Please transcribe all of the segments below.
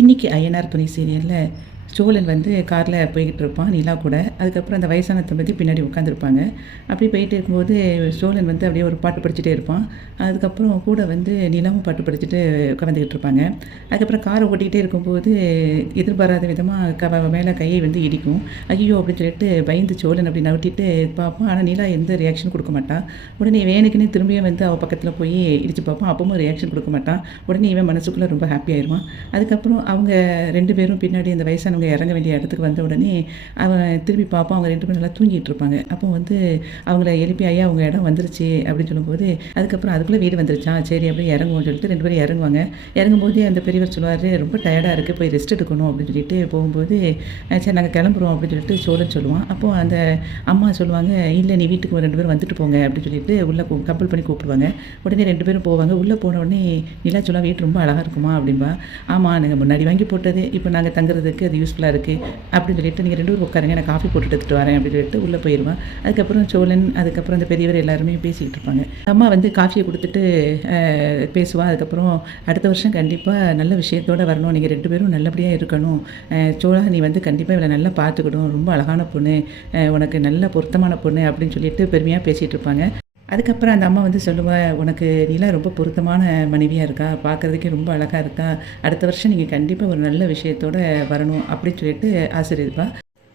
இன்னைக்கு ஐயனார் துணை சீரியல்ல சோழன் வந்து கார்ல போய்கிட்டு இருப்பான் நிலா கூட. அதுக்கப்புறம் அந்த வயசான தம்பதி பின்னாடி உட்காந்துருப்பாங்க. அப்படி போயிட்டே இருக்கும்போது சோழன் வந்து அப்படியே ஒரு பாட்டு படிச்சுட்டே இருப்பான். அதுக்கப்புறம் கூட வந்து நிலாவும் பாட்டு படிச்சுட்டு உட்காந்துக்கிட்டு இருப்பாங்க. அதுக்கப்புறம் காரை ஓட்டிக்கிட்டே இருக்கும்போது எதிர்பாராத விதமாக மேலே கையை வந்து இடிக்கும். ஐயோ அப்படின்னு சொல்லிட்டு பயந்து சோழன் அப்படி நவட்டிட்டு பார்ப்பான். ஆனால் நிலா எந்த ரியாக்ஷனும் கொடுக்க மாட்டான். உடனே வேணுக்குன்னே திரும்பியும் வந்து அவள் பக்கத்தில் போய் இடிச்சு பார்ப்பான். அப்பவும் ரியாக்ஷன் கொடுக்க மாட்டான். உடனே இவன் மனசுக்குள்ளே ரொம்ப ஹாப்பி ஆயிடுவான். அதுக்கப்புறம் அவங்க 2 பேரும் பின்னாடி அந்த வயசானவங்க இறங்க வேண்டிய இடத்துக்கு வந்த உடனே அவன் திரும்பி பார்ப்பான். அவங்க 2 பேரும் நல்லா தூங்கிட்டு இருப்பாங்க. அப்போ வந்து அவங்கள எழுப்பி ஐயா உங்கள் இடம் வந்துருச்சு அப்படின்னு சொல்லும்போது அதுக்கப்புறம் அதுக்குள்ளே வீடு வந்துருச்சா சரி அப்படியே இறங்குவோம்னு சொல்லிட்டு 2 பேரும் இறங்குவாங்க. இறங்கும்போது அந்த பெரியவர் சொல்லுவார் ரொம்ப டயர்டாக இருக்குது போய் ரெஸ்ட் எடுக்கணும் அப்படின்னு சொல்லிட்டு போகும்போது சரி நாங்கள் கிளம்புறோம் அப்படின்னு சொல்லிட்டு சோழன் சொல்லுவான். அப்போது அந்த அம்மா சொல்லுவாங்க இல்லை நீ வீட்டுக்கு 2 பேரும் வந்துட்டு போங்க அப்படின்னு சொல்லிட்டு உள்ளே கம்பல் பண்ணி கூப்பிடுவாங்க. உடனே 2 பேரும் போவாங்க. உள்ளே போன உடனே நிலா சொல்லுவா வீட்டு ரொம்ப அழகாக இருக்குமா அப்படின்பா. ஆமாம் நாங்கள் முன்னாடி வாங்கி போட்டது இப்போ நாங்கள் தங்குறதுக்கு அது யூஸ்ஃபுல்லாக இருக்குது அப்படின்னு சொல்லிட்டு நீங்கள் 2 பேரும் உட்காருங்க நான் காஃபி போட்டு எடுத்துகிட்டு வரேன் அப்படின்னு சொல்லிட்டு உள்ளே போயிடுவான். அதுக்கப்புறம் சோழன் அதுக்கப்புறம் அந்த பெரியவர் எல்லாருமே பேசிக்கிட்டு இருப்பாங்க. அம்மா வந்து காஃபியை கொடுத்துட்டு பேசுவாள். அதுக்கப்புறம் அடுத்த வருஷம் கண்டிப்பாக நல்ல விஷயத்தோடு வரணும், நீங்கள் 2 பேரும் நல்லபடியாக இருக்கணும், சோழா நீ வந்து கண்டிப்பாக இவளை நல்லா பார்த்துக்கணும், ரொம்ப அழகான பொண்ணு, உனக்கு நல்ல பொருத்தமான பொண்ணு அப்படின்னு சொல்லிட்டு பெருமையாக பேசிகிட்டு இருப்பாங்க. அதுக்கப்புறம் அந்த அம்மா வந்து சொல்லுவா உனக்கு நிலா ரொம்ப பொருத்தமான மனைவியாக இருக்கா, பார்க்குறதுக்கே ரொம்ப அழகாக இருக்கா, அடுத்த வருஷம் நீங்கள் கண்டிப்பாக ஒரு நல்ல விஷயத்தோடு வரணும் அப்படின்னு சொல்லிட்டு ஆசீர்வதிப்பா.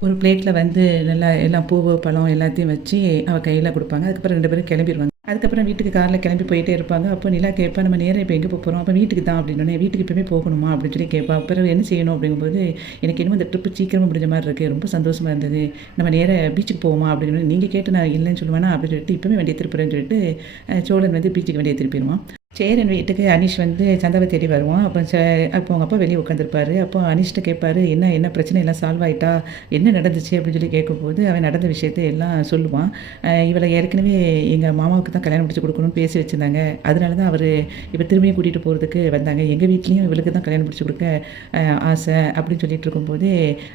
ஒரு பிளேட்டில் வந்து நல்லா எல்லாம் பூவு பழம் எல்லாத்தையும் வச்சு அவள் கையில் கொடுப்பாங்க. அதுக்கப்புறம் 2 பேரும் கிளம்பிடுவாங்க. அதுக்கப்புறம் வீட்டுக்கு காரில் கிளம்பி போயிட்டே இருப்பாங்க. அப்போ நிலா கேட்பா நம்ம நேராக இப்போ எங்கே போகிறோம், அப்போ வீட்டுக்கு தான் அப்படின்னோடனே வீட்டுக்கு இப்போவே போகணுமா அப்படின்னு சொல்லி கேட்பா. அப்புறம் என்ன செய்யணும் அப்படிங்கும்போது எனக்கு இன்னும் இந்த ட்ரிப்பு சீக்கிரமாக முடிஞ்ச மாதிரி இருக்குது, ரொம்ப சந்தோஷமாக இருந்தது, நம்ம நேராக பீச்சுக்கு போவோமா அப்படின்னு நீங்கள் கேட்டு நான் இல்லைன்னு சொல்லுவேன்னா அப்படின்னு சொல்லிட்டு இப்போவே வண்டியை திருப்புறேன்னு சொல்லிட்டு சோழன் வந்து பீச்சுக்கு வண்டியை திருப்பிடுவான். சேரன் வீட்டுக்கு அனீஷ் வந்து சந்தாவை தேடி வருவான். அப்போ அவங்க அப்பா வெளியே உட்காந்துருப்பாரு. அப்போ அனீஷ்கிட்ட கேட்பாரு என்ன பிரச்சனை எல்லாம் சால்வ் ஆகிட்டா, என்ன நடந்துச்சு அப்படின்னு சொல்லி கேட்கும்போது அவன் நடந்த விஷயத்தை எல்லாம் சொல்லுவான். இவளை ஏற்கனவே எங்கள் மாமாவுக்கு தான் கல்யாணம் முடிச்சு கொடுக்கணும்னு பேசி வச்சுருந்தாங்க, அதனால தான் அவர் இப்போ திரும்பியும் கூட்டிகிட்டு போகிறதுக்கு வந்தாங்க, எங்கள் வீட்லேயும் இவளுக்கு தான் கல்யாணம் முடிச்சு கொடுக்க ஆசை அப்படின்னு சொல்லிட்டு இருக்கும்போது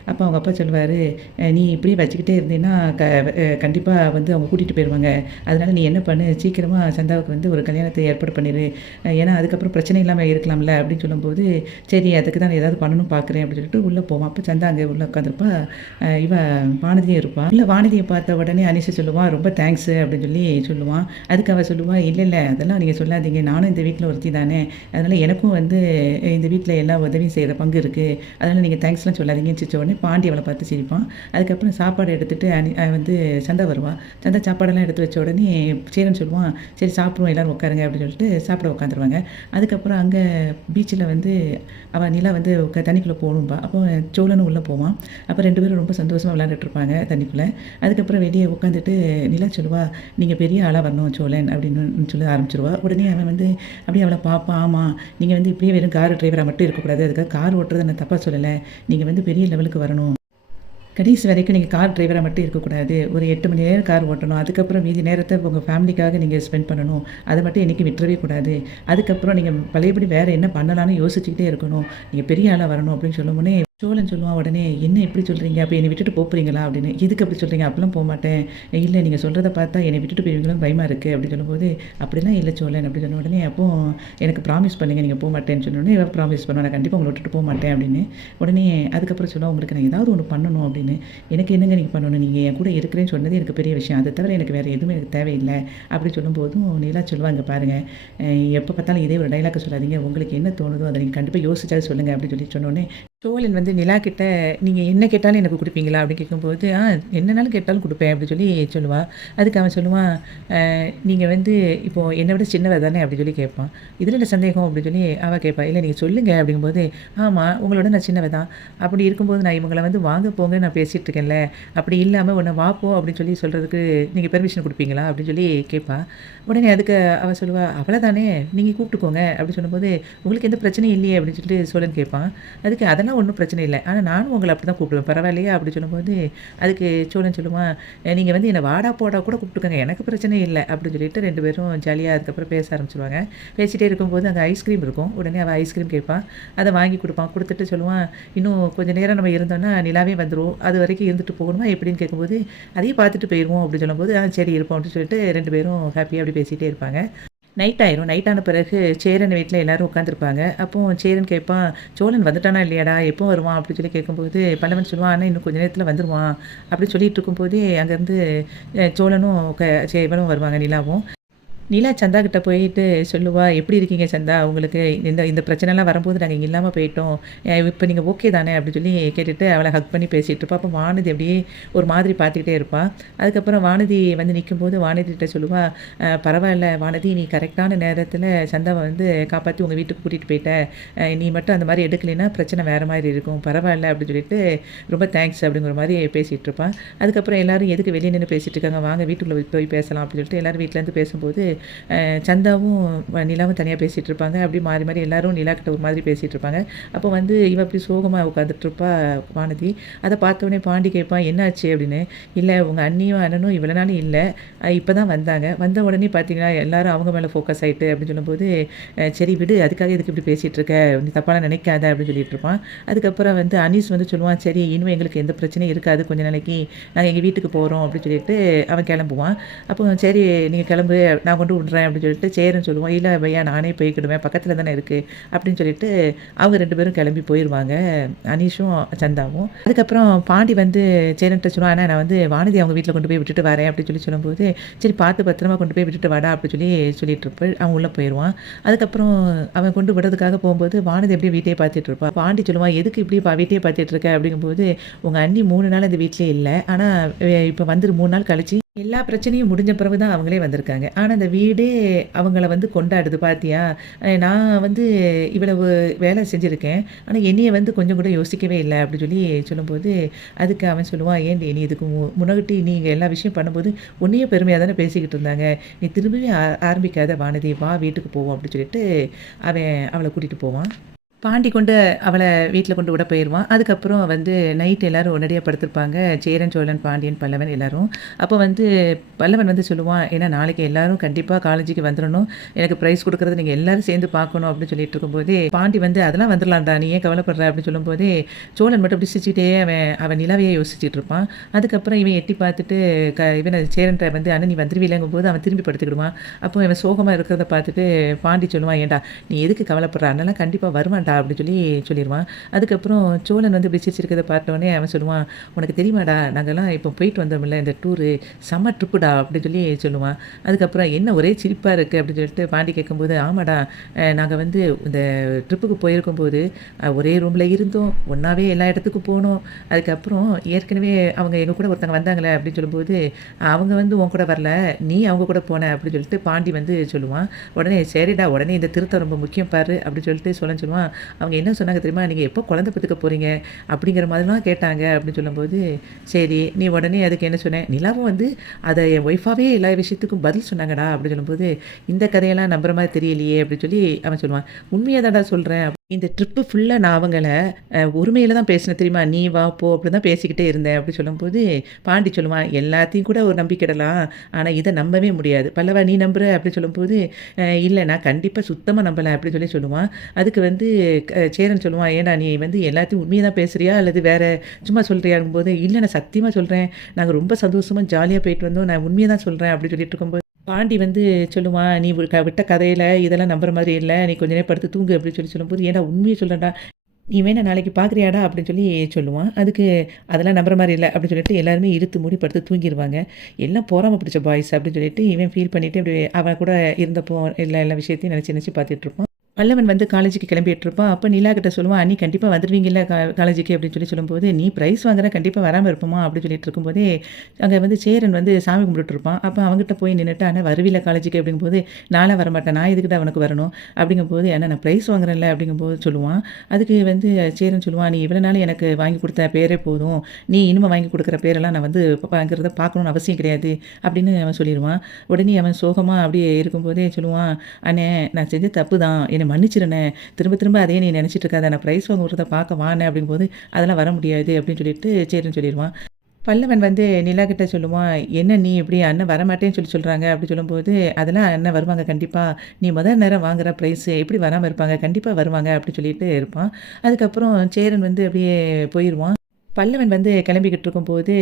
அப்போ அவங்க அப்பா சொல்லுவார் நீ இப்படி வச்சுக்கிட்டே இருந்தீங்கன்னா கண்டிப்பாக வந்து அவங்க கூட்டிகிட்டு போயிடுவாங்க, அதனால் நீ என்ன பண்ணு சீக்கிரமாக சந்தாவுக்கு வந்து ஒரு கல்யாணத்தை ஏற்பாடு பண்ணிடு, ஏன்னா அதுக்கப்புறம் பிரச்சனை இல்லாமல் இருக்கலாம்ல அப்படின்னு சொல்லும்போது சரி அதுக்கு தான் ஏதாவது பண்ணணும் பார்க்குறேன் அப்படின்னு சொல்லிட்டு உள்ளே போவான். அப்போ சந்தா அங்கே உள்ளே உட்காந்துருப்பா. இவன் வானதியும் இருப்பான். இல்லை வானதியை பார்த்த உடனே அனிஷா சொல்லுவான் ரொம்ப தேங்க்ஸு அப்படின்னு சொல்லி சொல்லுவான். அதுக்கு அவள் சொல்லுவாள் இல்லை அதெல்லாம் நீங்கள் சொல்லாதீங்க, நானும் இந்த வீட்டில் ஒருத்தி தானே, அதனால் எனக்கும் வந்து இந்த வீட்டில் எல்லா உதவியும் செய்கிற பங்கு இருக்குது, அதனால் நீங்கள் தேங்க்ஸ்லாம் சொல்லாதீங்கன்னு சிச்ச உடனே பாண்டி அவளை பார்த்து சிரிப்பான். அதுக்கப்புறம் சாப்பாடு எடுத்துகிட்டு வந்து சந்தா வருவான். சந்தா சாப்பாடெல்லாம் எடுத்து வச்ச உடனே சேரன் சொல்லுவான் சரி சாப்பிடுவோம் எல்லோரும் உட்காருங்க அப்படின்னு சொல்லிட்டு சாப்பிட உட்காந்துருவாங்க. அதுக்கப்புறம் அங்கே பீச்சில் வந்து அவள் நிலா வந்து தண்ணிக்குள்ளே போகணும்பா. அப்போ சோழனும் உள்ளே போவான். அப்போ 2 பேரும் ரொம்ப சந்தோஷமாக விளையாண்டுட்டு இருப்பாங்க தண்ணிக்குள்ளே. அதுக்கப்புறம் வெளியே உட்காந்துட்டு நிலா சொல்லுவா நீங்கள் பெரிய ஆளாக வரணும் சோழன் அப்படின்னு சொல்லி ஆரம்பிச்சிருவா. உடனே அவன் வந்து அப்படியே அவளை பார்ப்பான். ஆமாம் நீங்கள் வந்து இப்படியே வெறும் கார் டிரைவராக மட்டும் இருக்கக்கூடாது, அதுக்காக கார் ஓட்டுறதை நான் தப்பாக சொல்லலை, நீங்கள் வந்து பெரிய லெவலுக்கு வரணும், கடைசி வரைக்கும் நீங்கள் கார் டிரைவராக மட்டும் இருக்கக்கூடாது, ஒரு 8 மணி நேரம் கார் ஓட்டணும், அதுக்கப்புறம் மீதி நேரத்தை உங்கள் ஃபேமிலிக்காக நீங்கள் ஸ்பெண்ட் பண்ணணும், அதை மட்டும் என்றைக்கு விட்டுறவே கூடாது, அதுக்கப்புறம் நீங்கள் பழையபடி வேறு என்ன பண்ணலான்னு யோசிச்சுக்கிட்டே இருக்கணும், நீங்கள் பெரிய ஆளாக வரணும் அப்படின்னு சொல்லும்போனே சோழன் சொல்லுவான். உடனே என்ன எப்படி சொல்கிறீங்க, அப்போ என்னை விட்டுட்டு போகிறீங்களா அப்படின்னு. எதுக்கு அப்படி சொல்கிறீங்க, அப்படிலாம் போக மாட்டேன், இல்லை நீங்கள் சொல்கிறத பார்த்தா என்னை விட்டுட்டு போயிருவீங்களான்னு பயமாக இருக்குது அப்படின்னு சொல்லும்போது அப்படிலாம் இல்லை சோழன் அப்படி சொன்ன உடனே அப்போ எனக்கு ப்ராமிஸ் பண்ணுங்கள் நீங்கள் போக மாட்டேன்னு சொன்னோடனே ப்ராமிஸ் பண்ணுவேன் நான் கண்டிப்பாக உங்களை விட்டுட்டு போக மாட்டேன் அப்படின்னு. உடனே அதுக்கப்புறம் சொல்லுவாள் உங்களுக்கு நான் ஏதாவது ஒன்று பண்ணணும் அப்படின்னு. எனக்கு என்னங்க நீங்கள் பண்ணணும், நீங்கள் என் கூட இருக்கிறேன்னு சொன்னது எனக்கு பெரிய விஷயம், அதை தவிர எனக்கு வேறு எதுவுமே எனக்கு தேவையில்லை அப்படி சொல்லும்போதும் நீலா சொல்லுவாங்க பாருங்கள் எப்போ பார்த்தாலும் இதே ஒரு டைலாக் சொல்லாதீங்க, உங்களுக்கு என்ன தோணுதோ அதை நீங்கள் கண்டிப்பாக யோசிச்சாலும் சொல்லுங்கள் அப்படின்னு சொல்லி சொன்னோடனே சோழன் வந்து நிலா கிட்ட நீங்கள் என்ன கேட்டாலும் எனக்கு கொடுப்பீங்களா அப்படின்னு கேட்கும்போது என்னன்னாலும் கேட்டாலும் கொடுப்பேன் அப்படின்னு சொல்லி சொல்லுவாள். அதுக்கு அவன் சொல்லுவான் நீங்கள் வந்து இப்போது என்னை விட சின்னவ தானே அப்படின்னு சொல்லி கேட்பான். இதில் என்ன சந்தேகம் அப்படின்னு சொல்லி அவள் கேட்பாள். இல்லை நீங்கள் சொல்லுங்கள் அப்படிங்கும்போது ஆமாம் உங்களோட நான் சின்னவ தான், அப்படி இருக்கும்போது நான் இவங்களை வந்து வாங்க போங்க நான் பேசிகிட்டு இருக்கேன்ல, அப்படி இல்லாமல் உன்னை வாப்போம் அப்படின்னு சொல்லி சொல்கிறதுக்கு நீங்கள் பெர்மிஷன் கொடுப்பீங்களா அப்படின்னு சொல்லி கேட்பாள். உடனே அதுக்கு அவள் சொல்லுவாள் அவ்வளோதானே நீங்கள் கூப்பிட்டுக்கோங்க அப்படின்னு சொல்லும்போது உங்களுக்கு எந்த பிரச்சனையும் இல்லையே அப்படின்னு சொல்லிட்டு சோழன் கேட்பான். அதுக்கு அதெல்லாம் ஒன்றும் பிரச்சனை இல்லை, ஆனால் நானும் உங்களை அப்படி தான் கூப்பிடுவேன் பரவாயில்லையா அப்படி சொல்லும்போது அதுக்கு சோழன் சொல்லுவான் நீங்கள் வந்து என்னை வாடா போடா கூட கூப்பிட்டுக்கோங்க எனக்கு பிரச்சனை இல்லை அப்படின்னு சொல்லிட்டு 2 பேரும் ஜாலியாக அதுக்கப்புறம் பேச ஆரம்பிச்சிருவாங்க. பேசிகிட்டே இருக்கும்போது அங்கே ஐஸ்கிரீம் இருக்கும். உடனே அவள் ஐஸ்கிரீம் கேட்பான். அதை வாங்கி கொடுப்பான். கொடுத்துட்டு சொல்லுவான் இன்னும் கொஞ்சம் நேரம் நம்ம இருந்தோம்னா நிலாவே வந்துடும், அது வரைக்கும் இருந்துட்டு போகணுமா எப்படின்னு கேட்கும்போது அதையும் பார்த்துட்டு போயிடுவோம் அப்படின்னு சொல்லும்போது சரி இருப்போம் அப்படின்னு சொல்லிட்டு 2 பேரும் ஹாப்பியாக அப்படி பேசிகிட்டே இருப்பாங்க. நைட் ஆயிரும். நைட் ஆன பிறகு சேரன் வீட்ல எல்லாரும் உட்காந்துருப்பாங்க. அப்போ சேரன் கேட்பான், "சோழன் வந்துட்டானா இல்லையாடா? எப்போ வருவான்?" அப்படின்னு சொல்லி கேட்கும்போது, பல்லவன் சொல்லுவான், "அண்ணா இன்னும் கொஞ்ச நேரத்தில வந்துருவான்." அப்படின்னு சொல்லிட்டு இருக்கும்போதே அங்கேருந்து சோழனும் இவளும் வருவாங்க நிலாவும். நிலா சந்தா கிட்ட போயிட்டு சொல்லுவா, "எப்படி இருக்கீங்க சந்தா? உங்களுக்கு இந்த இந்த பிரச்சனைலாம் வரும்போது நாங்க இங்க இல்லாம போயிட்டோம். இப்ப நீங்க ஓகே தானே?" அப்படி சொல்லி கேட்டுட்டு அவள ஹக் பண்ணி பேசிட்டு இருப்பா. அப்போ வானதி அப்படியே ஒரு மாதிரி பார்த்துக்கிட்டே இருப்பா. அதுக்கப்புறம் வானதி வந்து நிக்கும்போது வானதிட்ட சொல்லுவா, பரவாயில்ல வானதி, நீ கரெக்டான நேரத்தில சந்தாவ வந்து காப்பாத்தி உங்க வீட்டுக்கு கூட்டிட்டு போயிட்ட. நீ மட்டும் அந்த மாரி எடுக்கலைன்னா பிரச்சனை வேற மாரி இருக்கும். பரவாயில்ல." அப்படின்னு சொல்லிட்டு, "ரொம்ப தேங்க்ஸ்." அப்படிங்கிற மாரி பேசிட்டு இருப்பா. அதுக்கப்புறம் எல்லாரும் எதுக்கு வெளிய நின்னு பேசிட்டு இருக்காங்க? வாங்க வீட்டுக்குள்ள போய் பேசலாம் அப்படின்னு சொல்லிட்டு எல்லாரும் வீட்லேருந்து பேசும்போது சந்தாவும் நிலாவும் தனியா பேசிட்டு இருப்பாங்க. அப்படியே மாறி மாறி எல்லாரும் நிலா கிட்ட ஒரு மாதிரி பேசிட்டு இருப்பாங்க. அப்போ வந்து இவ அப்படி சோகமா உட்காந்துட்டு இருப்பா வானதி. அத பார்த்தோனே பாண்டி கேட்பான், "என்னாச்சு?" அப்படின்னு. "இல்ல உங்க அண்ணியும் அண்ணனும் இவ்வளோ நாள் இல்ல. இப்ப தான் வந்தாங்க. வந்த உடனே பார்த்தீங்கன்னா எல்லாரும் அவங்க மேல ஃபோக்கஸ் ஆயிட்டு." அப்படின்னு சொல்லும்போது, "சரி விடு. அதுக்காக எதுக்கு இப்படி பேசிட்டு இருக்க? நீ தப்பாலாம் நினைக்காத." அப்படின்னு சொல்லிட்டு இருப்பான். அதுக்கப்புறம் வந்து அனீஸ் வந்து சொல்லுவான், "சரி இனிமே எங்களுக்கு எந்த பிரச்சனையும் இருக்காது கொஞ்ச நாளைக்கு. நாங்க எங்க வீட்டுக்கு போறோம்." அப்படின்னு சொல்லிட்டு அவன் கிளம்புவான். அப்போ, "சரி நீங்க கிளம்பு. நான் கொண்டு விட்றேன்." அப்படின்னு சொல்லிட்டு சேரன் சொல்லுவான், "இல்ல பையா நானே போய்க்கிடுவேன். பக்கத்துல தானே இருக்கு." அப்படின்னு சொல்லிட்டு அவங்க 2 பேரும் கிளம்பி போயிருவாங்க. அனீஷும், சந்தாவும். அதுக்கப்புறம் பாண்டி வந்து சேரன்ட்ட சொல்லுவான், "அண்ணா நான் வந்து வானதி அவங்க வீட்ல கொண்டு போய் விட்டுட்டு வரேன்." அப்படின்னு சொல்லி சொல்லும்போது, "சரி பார்த்து பத்திரமா கொண்டு போய் விட்டுட்டு வாடா." அப்படி சொல்லி சொல்லிட்டு இருப்ப அவன் உள்ள போயிருவான். அதுக்கப்புறம் அவன் கொண்டு விடுறதுக்காக போகும்போது வானதி அப்படியே வீட்டையே பார்த்துட்டு இருப்பா. பாண்டி சொல்லுவான், "எதுக்கு இப்படி வீட்டையே பார்த்துட்டு இருக்க?" அப்படிங்கும்போது, "உங்க அண்ணி 3 நாள் இந்த வீட்லயே இல்ல. ஆனா இப்ப வந்துரு 3 நாள் கழிச்சு எல்லா பிரச்சனையும் முடிஞ்ச பிறகு தான் அவங்களே வந்திருக்காங்க. ஆனா அந்த வீடே அவங்கள வந்து கொண்டாடுது பாத்தியா? நான் வந்து இவ்வளவு வேலை செஞ்சிருக்கேன். ஆனா என்னைய வந்து கொஞ்சம் கூட யோசிக்கவே இல்ல." அப்படி சொல்லி சொல்லும்போது, அதுக்கு அவன் சொல்லுவான், "ஏன்டி நீ இதுக்கு முன்னாடி நீங்க எல்லா விஷயம் பண்ணும்போது உன்னையே பெருமையா தானே பேசிக்கிட்டு இருந்தாங்க. நீ திரும்பவும் ஆரம்பிக்காத வானதி. வா வீட்டுக்கு போவோம்." அப்படி சொல்லிட்டு அவன் அவள கூட்டிட்டு போவான். பாண்டி கொண்டு அவள வீட்ல கொண்டு விட போயிருவான். அதுக்கப்புறம் வந்து நைட் எல்லாரும் உடனடியா படுத்திருப்பாங்க. சேரன், சோழன், பாண்டியன், பல்லவன் எல்லாரும். அப்போ வந்து பல்லவன் வந்து சொல்லுவான், "ஏன்னா நாளைக்கு எல்லாரும் கண்டிப்பா காலேஜுக்கு வந்துரணும். எனக்கு பிரைஸ் குடுக்குறத நீங்க எல்லாரும் சேர்ந்து பார்க்கணும்." அப்படின்னு சொல்லிட்டு இருக்கும்போதே, பாண்டி வந்து, "அதெல்லாம் வந்துரலாம்டா. நீ ஏன் கவலைப்படுற?" அப்படின்னு சொல்லும்போதே, சோழன் மட்டும் அப்படி சிரிச்சுக்கிட்டே அவன் நிலாவையே யோசிச்சுட்டு இருப்பான். அதுக்கப்புறம் இவன் எட்டி பார்த்துட்டு இவன சேரன்ட்ட வந்து, "அண்ணன் நீ வந்துருவீலங்கும்போது" அவன் திரும்பி படுத்துக்கிடுவான். அப்போ இவன் சோகமா இருக்கிறத பார்த்துட்டு பாண்டி சொல்லுவான், "ஏன்டா நீ எதுக்கு கவலைப்படுற? அண்ணன்லாம் கண்டிப்பா வருவான்டா." அப்படி சொல்லி சொல்லிருவான். அதுக்கப்புறம் சோழன் வந்து இப்படி சிரிச்சிருக்கிறத பார்த்தோனே அவன் சொல்லுவான், "உனக்கு தெரியுமாடா? நாங்கலாம் இப்போ போயிட்டு வந்தோம்ல இந்த டூரு, செம்ம ட்ரிப்புடா." அப்படி சொல்லி சொல்லுவான். அதுக்கப்புறம், "என்ன ஒரே சிரிப்பா இருக்கு?" அப்படின்னு சொல்லிட்டு பாண்டி கேட்கும்போது, "ஆமாடா, நாங்க வந்து இந்த ட்ரிப்புக்கு போயிருக்கும்போது ஒரே ரூம்ல இருந்தோம். ஒண்ணாவே எல்லா இடத்துக்கும் போனோம். அதுக்கப்புறம் ஏற்கனவே அவங்க எங்க கூட ஒருத்தங்க வந்தாங்களே." அப்படின்னு சொல்லும்போது, "அவங்க வந்து உன் கூட வரல. நீ அவங்க கூட போன." அப்படின்னு சொல்லிட்டு பாண்டி வந்து சொல்லுவான். உடனே, "சரிடா, உடனே இந்த திருத்தம் ரொம்ப முக்கியம் பாரு." அப்படின்னு சொல்லிட்டு சோழன் சொல்லுவான், "அவங்க என்ன சொன்னாங்க தெரியுமா? நீங்க எப்போ குழந்தை பெத்துக்க போறீங்க?" அப்படிங்கிற மாதிரிலாம் கேட்டாங்க." அப்படின்னு சொல்லும்போது, "சரி நீ உடனே அதுக்கு என்ன சொன்ன?" "நிலாவும் வந்து அத என் ஒய்ஃபாவே எல்லா விஷயத்துக்கும் பதில் சொன்னாங்கடா." அப்படின்னு சொல்லும்போது, "இந்த கதையெல்லாம் நம்புற மாதிரி தெரியலையே." அப்படின்னு சொல்லி அவன் சொல்லுவான். "உண்மையா தான்டா சொல்றேன். இந்த ட்ரிப்பு ஃபுல்லா நான் அவங்கள ஒருமையில தான் பேசினேன் தெரியுமா? நீ வா, போ அப்படி தான் பேசிக்கிட்டே இருந்தேன்." அப்படி சொல்லும்போது, பாண்டி சொல்லுவான், "எல்லாத்தையும் கூட ஒரு நம்பிக்கிடலாம். ஆனா இத நம்பவே முடியாது. பல்லவா நீ நம்புற?" அப்படி சொல்லும்போது, இல்ல நான் கண்டிப்பா சுத்தமா நம்பல." அப்படி சொல்லி சொல்லுவான். அதுக்கு வந்து சேரன் சொல்லுவான், "ஏன்டா நீ வந்து எல்லாத்தையும் உண்மைய தான் பேசுறியா? அல்லது வேற சும்மா சொல்றியாங்கும்போது, "இல்ல நான் சத்தியமா சொல்றேன். நாங்க ரொம்ப சந்தோஷமா ஜாலியா போயிட்டு வந்தோம். நான் உண்மைய தான் சொல்றேன்." அப்படி சொல்லிட்டு இருக்கும்போது பாண்டி வந்து சொல்லுவான், "நீ விட்ட கதையில இதெல்லாம் நம்புற மாதிரி இல்ல. நீ கொஞ்ச நேரம் படுத்து தூங்கு." அப்படின்னு சொல்லி சொல்லும்போது, "ஏன்டா உண்மைய சொல்றேன்டா. நீ வேணா நாளைக்கு பார்க்குறியாடா?" அப்படின்னு சொல்லி சொல்லுவான். அதுக்கு, "அதெல்லாம் நம்புற மாரி இல்ல." அப்படின்னு சொல்லிட்டு எல்லாருமே இழுத்து மூடி படுத்து தூங்கிருவாங்க. எல்லாம் பொறாம பிடிச்ச பாய்ஸ் அப்படின்னு சொல்லிட்டு இவன் ஃபீல் பண்ணிட்டு அப்படியே அவன் கூட இருந்தப்போ எல்லா விஷயத்தையும் நெனச்சு நெனச்சு பார்த்துட்டு இருப்பான். வல்லவன் வந்து காலேஜுக்கு கிளம்பிட்டு இருப்பான். அப்ப நிலா கிட்ட சொல்லுவான், "அண்ணி கண்டிப்பா வந்துருவீங்கல்ல காலேஜுக்கு?" அப்படின்னு சொல்லி சொல்லும்போது, "நீ பிரைஸ் வாங்குற கண்டிப்பா வராம இருப்போமா?" அப்படின்னு சொல்லிட்டு இருக்கும்போதே, அங்க வந்து சேரன் வந்து சாமி கும்பிட்டுட்டு இருப்பான். அப்ப அவன்கிட்ட போய் நின்னுட்டு, "அண்ணா வருவீல்ல காலேஜுக்கு?" அப்படிங்கும்போது, "நான்லாம் வரமாட்டேன். நான் எதுக்குடா உனக்கு வரணும்?" அப்படிங்கும்போது, "அண்ணா நான் பிரைஸ் வாங்குறேன்ல." அப்படிங்கும்போது சொல்லுவான். அதுக்கு வந்து சேரன் சொல்லுவான், "நீ இவ்வளோ நாள் எனக்கு வாங்கி குடுத்த பேரே போதும். நீ இனிமே வாங்கி குடுக்குற பேரெல்லாம் நான் வந்து வாங்குறத பார்க்கணும்னு அவசியம் கிடையாது." அப்படின்னு அவன் சொல்லிருவான். உடனே அவன் சோகமா அப்படியே இருக்கும்போதே சொல்லுவான், "அண்ணே நான் செஞ்சது தப்பு தான். என்ன மன்னிச்சிருண்ணே. திரும்ப திரும்ப அதையே நீ நெனச்சிட்டு இருக்காத. நான் பிரைஸ் வாங்க விடுறத பார்க்க வாண்ணே." அப்படிங்கும்போது, "அதெல்லாம் வர முடியாது." அப்படின்னு சொல்லிட்டு சேரன் சொல்லிருவான். பல்லவன் வந்து நிலா கிட்ட சொல்லுவான், "என்ன நீ இப்படி அண்ணன் வரமாட்டேன்னு சொல்லி சொல்றாங்க." அப்படி சொல்லும்போது, "அதெல்லாம் அண்ணன் வருவாங்க கண்டிப்பா. நீ முதல் நேரம் வாங்குற பிரைஸ் எப்படி வராம இருப்பாங்க? கண்டிப்பா வருவாங்க." அப்படி சொல்லிட்டு இருப்பான். அதுக்கப்புறம் சேரன் வந்து அப்படியே போயிருவான். பல்லவன் வந்து கிளம்பிக்கிட்டு இருக்கும்போது,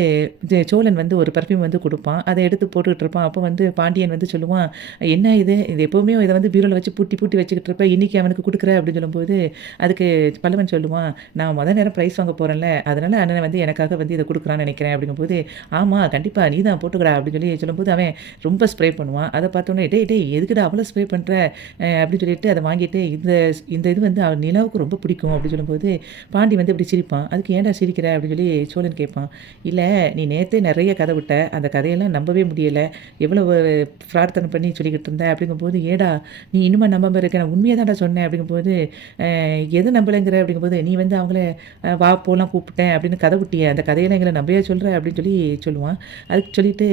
சோழன் வந்து ஒரு பெர்ஃப்யூம் வந்து குடுப்பான். அத எடுத்து போட்டுக்கிட்டு இருப்பான். அப்போ வந்து பாண்டியன் வந்து சொல்லுவான், "என்ன இது? இது எப்பவுமே இத வந்து பீரோல வச்சு பூட்டி பூட்டி வச்சுக்கிட்டு இருப்ப. இன்னைக்கு அவனுக்கு குடுக்குற?" அப்படின்னு சொல்லும்போது, அதுக்கு பல்லவன் சொல்லுவான், "நான் மொத நேரம் பிரைஸ் வாங்க போறேன்ல, அதனால அண்ணன் வந்து எனக்காக வந்து இத குடுக்குறான்னு நெனைக்கிறேன்." அப்படிங்கும்போது, "ஆமா, கண்டிப்பா நீ தான் போட்டுக்கடா" அப்படின்னு சொல்லி சொல்லும்போது, அவன் ரொம்ப ஸ்ப்ரே பண்ணுவான். அத பார்த்தோனே, "டேய் டேய் எதுக்குடா அவ்வளோ ஸ்ப்ரே பண்ற?" அப்படின்னு சொல்லிட்டு அத வாங்கிட்டு, "இந்த இந்த இது வந்து நிலாவுக்கு ரொம்ப பிடிக்கும்." அப்படின்னு சொல்லும்போது, பாண்டி வந்து இப்படி சிரிப்பான். "அதுக்கு ஏன்டா சிரிக்கிற?" அப்படின்னு சொல்லி சோழன் கேட்பான். "இல்ல, நீ நேத்தே நெறைய கத விட்ட. அந்த கதையெல்லாம் நம்பவே முடியல. எவ்வளவு பிரார்த்தனை பண்ணி சொல்லிக்கிட்டு இருந்த." அப்படிங்கும்போது, "ஏடா நீ இன்னுமா நம்பாம இருக்க? நான் உண்மைய தான்டா சொன்னேன்." அப்படிங்கும்போது, எத நம்பலங்கிற?" அப்படிங்கும்போது, "நீ வந்து அவங்கள வா போலாம் கூப்பிட்டேன் அப்படின்னு கத விட்டியே. அந்த கதையெல்லாம் எங்கள நம்பையா சொல்ற?" அப்படின்னு சொல்லி சொல்லுவான். அதுக்கு சொல்லிட்டு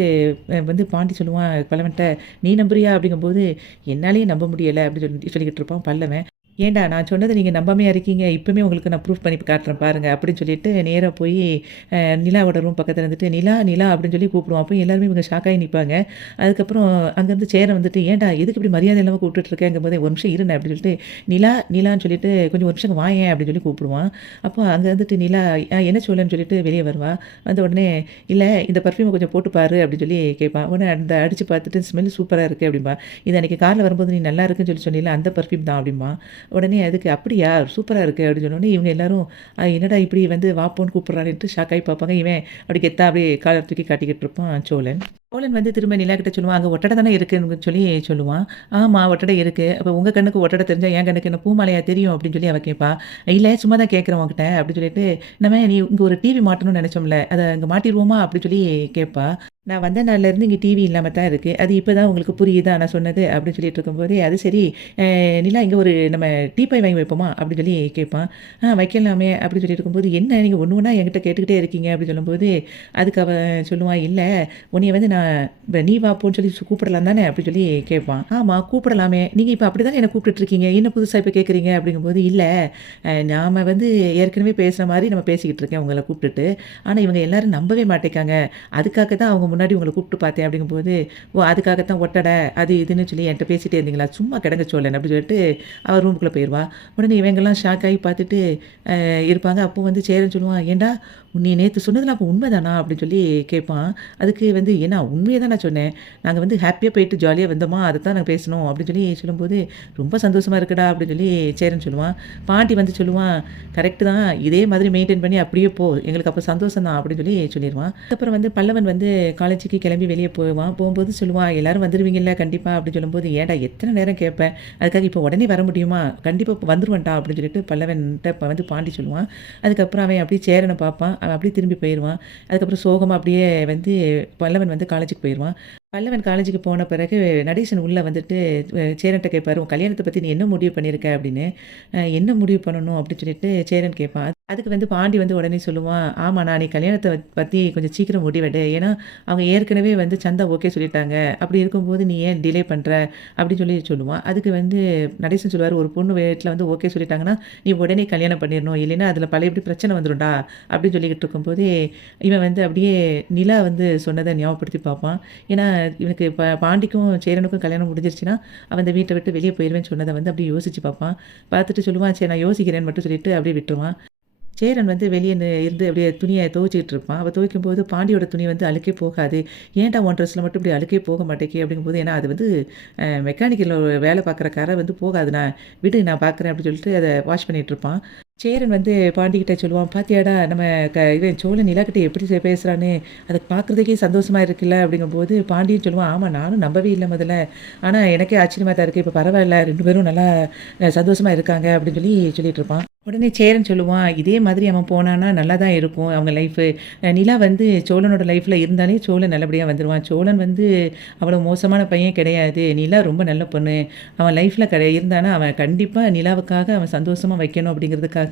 வந்து பாண்டி சொல்லுவான் பல்லவன்ட்ட, "நீ நம்புறியா?" அப்படிங்கும்போது, "என்னாலயே நம்ப முடியல." அப்படின்னு சொல்லிக்கிட்டு இருப்பான் பல்லவன். "ஏன்டா நான் சொன்னத நீங்க நம்பாமையா இருக்கீங்க? இப்பவுமே உங்களுக்கு நான் ப்ரூஃப் பண்ணி காட்டுறேன் பாருங்க." அப்படின்னு சொல்லிட்டு நேரா போய் நிலாவோட ரூம் பக்கத்துல இருந்துட்டு, "நிலா, நிலா" அப்படின்னு சொல்லி கூப்பிடுவான். அப்போ எல்லாருமே இவங்க ஷாக் ஆகி நிப்பாங்க. அதுக்கப்புறம் அங்கேருந்து சேரன் வந்துட்டு, "ஏன்டா எதுக்கு இப்படி மரியாதை இல்லாம கூப்பிட்டுட்டு இருக்கங்கும்போது, ஒரு நிமிஷம் இருண்ணே" அப்படின்னு சொல்லிட்டு, "நிலா, நிலான்னு சொல்லிட்டு கொஞ்சம் ஒரு நிமிஷம் வாயேன்" அப்படின்னு சொல்லி கூப்பிடுவான். அப்போ அங்க வந்துட்டு நிலா, என்ன சோழன்னு சொல்லிட்டு வெளிய வருவா. வந்த உடனே, "இல்ல இந்த பெர்ஃப்யூம கொஞ்சம் போட்டு பாரு" அப்படின்னு சொல்லி கேட்பா. உடனே அந்த அடிச்சு பார்த்துட்டு, "ஸ்மெல் சூப்பரா இருக்கு" அப்படிம்பா. "இது அன்னைக்கு கார்ல வரும்போது நீ நல்லா இருக்குன்னு சொல்லி சொன்னீல்ல, அந்த பெர்ஃப்யூம் தான்" அப்படிம்பா. உடனே அதுக்கு "அப்படியா? சூப்பரா இருக்கு" அப்படின்னு சொன்னோனே, இவங்க எல்லாரும் என்னடா இப்படி வந்து வா போன்னு கூப்பிடுறானேன்ட்டு ஷாக் ஆகி பார்ப்பாங்க. இவன் அப்படி கெத்தா அப்படியே காலர தூக்கி காட்டிக்கிட்டு இருப்பான் சோழன். சோழன் வந்து திரும்ப நிலாகிட்ட சொல்லுவான், "அங்க ஒட்டடை தானே இருக்குன்னு" சொல்லி சொல்லுவான். "ஆமா, ஒட்டடை இருக்கு. அப்ப உங்க கண்ணுக்கு ஒட்டடை தெரிஞ்சா என் கண்ணுக்கு என்ன பூமாலையா தெரியும்?" அப்படின்னு சொல்லி அவ கேட்பா. "இல்ல, சும்மா தான் கேட்கிறேன் உன்கிட்ட" அப்படின்னு சொல்லிட்டு, "நம்ம நீ இங்க ஒரு டிவி மாட்டணும்னு நெனைச்சோம்ல, அத அங்க மாட்டிருவோமா?" அப்படின்னு சொல்லி கேட்பா. "நான் வந்த நாள்லேருந்து இங்க டிவி இல்லாம தான் இருக்கு. அது இப்ப தான் உங்களுக்கு புரியுதா நான் சொன்னது?" அப்படின்னு சொல்லிட்டு இருக்கும்போதே, "அது சரி, நிலா இங்க ஒரு நம்ம டீப்பாய் வாங்கி வைப்போமா?" அப்படின்னு சொல்லி கேட்பான். வைக்கலாமே" அப்படின்னு சொல்லிட்டு இருக்கும்போது, "என்ன நீங்க ஒண்ணு ஒண்ணா என்கிட்ட கேட்டுக்கிட்டே இருக்கீங்க" அப்படின்னு சொல்லும்போது, அதுக்கு அவன் சொல்லுவான், "இல்ல, உன்னைய வந்து நான் நீ வா போன்னு சொல்லி கூப்பிடலாம் தானே?" அப்படின்னு சொல்லி கேட்பான். "ஆமா, கூப்பிடலாமே. நீங்க இப்ப அப்படிதானே என்ன கூப்பிட்டுட்டு இருக்கீங்க. என்ன புதுசா இப்ப கேட்குறீங்க?" அப்படிங்கும்போது, "இல்ல, நாம வந்து ஏற்கனவே பேசுன மாரி நம்ம பேசிக்கிட்டு இருக்கேன் உங்கள கூப்பிட்டுட்டு. ஆனா இவங்க எல்லாரும் நம்பவே மாட்டேங்காங்க. அதுக்காக தான் அவங்க முன்னாடி உங்கள கூப்பிட்டு பார்த்தேன்." அப்படிங்கும்போது, "ஓ! அதுக்காக தான் ஒட்டடை, அது இதுன்னு சொல்லி என்ட்ட பேசிட்டே இருந்தீங்களா? சும்மா கிடங்க சோழன்" அப்படின்னு சொல்லிட்டு அவ ரூமுக்குள்ள போயிருவா. உடனே இவங்கலாம் ஷாக் ஆகி பார்த்துட்டு இருப்பாங்க. அப்போ வந்து சேரன் சொல்லுவான், "ஏன்டா நீ நேத்து சொன்னதெல்லாம் அப்போ உண்மைதானா?" அப்படின்னு சொல்லி கேட்பான். அதுக்கு வந்து, "ஏன்னா உண்மைய தான் நான் சொன்னேன். நாங்க வந்து ஹேப்பியா போயிட்டு ஜாலியா வந்தோமா, அதத்தான் நாங்க பேசினோம்." அப்படின்னு சொல்லி சொல்லும்போது, "ரொம்ப சந்தோஷமா இருக்குடா" அப்படின்னு சொல்லி சேரன் சொல்லுவான். பாண்டி வந்து சொல்லுவான், "கரெக்ட் தான். இதே மாதிரி மெயின்டெயின் பண்ணி அப்படியே போ. எங்களுக்கு அப்போ சந்தோஷம் தான்" அப்படின்னு சொல்லி சொல்லிருவான். அதுக்கப்புறம் வந்து பல்லவன் வந்து காலேஜுக்கு கிளம்பி வெளிய போவான். போம்போது சொல்லுவான், "எல்லாரும் வந்துருவீங்கல்ல கண்டிப்பா?" அப்படின்னு சொல்லும்போது, "ஏன்டா எத்தன நேரம் கேட்பேன்? அதுக்காக இப்போ உடனே வர முடியுமா? கண்டிப்பா இப்ப வந்துருவேன்டா" அப்படின்னு சொல்லிட்டு பல்லவன்ட்ட வந்து பாண்டி சொல்லுவான். அதுக்கப்புறம் அவன் அப்படியே சேரன பார்ப்பான். அவன் அப்படியே திரும்பி போயிருவான். அதுக்கப்புறம் சோகமா அப்படியே வந்து பல்லவன் வந்து காலேஜுக்கு போயிருவான். பல்லவன் காலேஜுக்கு போன பிறகு நடேசன் உள்ள வந்துட்டு சேரன்ட்ட கேட்பாரு, "உன் கல்யாணத்த பத்தி நீ என்ன முடிவு பண்ணியிருக்க?" அப்படின்னு. "என்ன முடிவு பண்ணணும்?" அப்படின்னு சொல்லிட்டு சேரன் கேட்பான். அதுக்கு வந்து பாண்டி வந்து உடனே சொல்லுவான், "ஆமா, நான் நீ கல்யாணத்த பத்தி கொஞ்சம் சீக்கிரம் முடிவெடு. ஏன்னா, அவங்க ஏற்கனவே வந்து சந்தா ஓகே சொல்லிட்டாங்க. அப்படி இருக்கும்போது நீ ஏன் டிலே பண்ற?" அப்படின்னு சொல்லி சொல்லுவான். அதுக்கு வந்து நடேசன் சொல்லுவாரு, "ஒரு பொண்ணு வீட்ல வந்து ஓகே சொல்லிட்டாங்கன்னா, நீ உடனே கல்யாணம் பண்ணிறணும். இல்லைன்னா அதில பழையபடி பிரச்சனை வந்துரும்டா." அப்படின்னு சொல்லிக்கிட்டு இருக்கும்போதே, இவன் வந்து அப்படியே நிலா வந்து சொன்னத ஞாபகப்படுத்தி பார்ப்பான். ஏன்னா, இவனுக்கு பாண்டிக்கும் சேரனுக்கும் கல்யாணம் முடிஞ்சிருச்சுன்னா, அவன் இந்த வீட்ட விட்டு வெளிய போயிருவேன்னு சொன்னத வந்து அப்படியே யோசிச்சு பார்ப்பான். பார்த்துட்டு சொல்லுவான், "சரி நான் யோசிக்கிறேன்னு" மட்டும் சொல்லிட்டு அப்படியே விட்டுருவான். சேரன் வந்து வெளிய இருந்து அப்படியே துணிய துவச்சிக்கிட்டு இருப்பான். அவ துவைக்கும்போது பாண்டியோட துணி வந்து அழுக்கே போகாது. "ஏன்டா உன் ட்ரெஸ்ல மட்டும் இப்படி அழுக்கே போக மாட்டேங்கி?" அப்படிங்கும்போது, "ஏன்னா அது வந்து மெக்கானிக்கல்ல வேலை பார்க்குற கரை வந்து போகாது. விடு நான் பார்க்குறேன்" அப்படின்னு சொல்லிட்டு அத வாஷ் பண்ணிட்டு இருப்பான். சேரன் வந்து பாண்டிகிட்ட சொல்லுவான், "பாத்தியாடா நம்ம இவன் சோழன் நிலாக்கிட்ட எப்படி பேசுறான்னு, அத பார்க்குறதுக்கே சந்தோஷமா இருக்குல்ல." அப்படிங்கும்போது பாண்டியும் சொல்லுவான், "ஆமா, நானும் நம்பவே இல்ல முதல்ல. ஆனா எனக்கே ஆச்சரியமா தான் இருக்கு. இப்ப பரவாயில்ல 2 பேரும் நல்லா சந்தோஷமா இருக்காங்க." அப்படின்னு சொல்லி சொல்லிட்டு இருப்பான். உடனே சேரன் சொல்லுவான், "இதே மாதிரி அவன் போனான்னா நல்லா தான் இருக்கும் அவங்க லைஃபு. நிலா வந்து சோழனோட லைஃப்ல இருந்தாலே சோழன் நல்லபடியா வந்துருவான். சோழன் வந்து அவ்வளோ மோசமான பையன் கிடையாது. நிலா ரொம்ப நல்ல பொண்ணு. அவன் லைஃப்ல இருந்தான்னா, அவன் கண்டிப்பா நிலாவுக்காக அவன் சந்தோஷமா வைக்கணும் அப்படிங்கிறதுக்காக,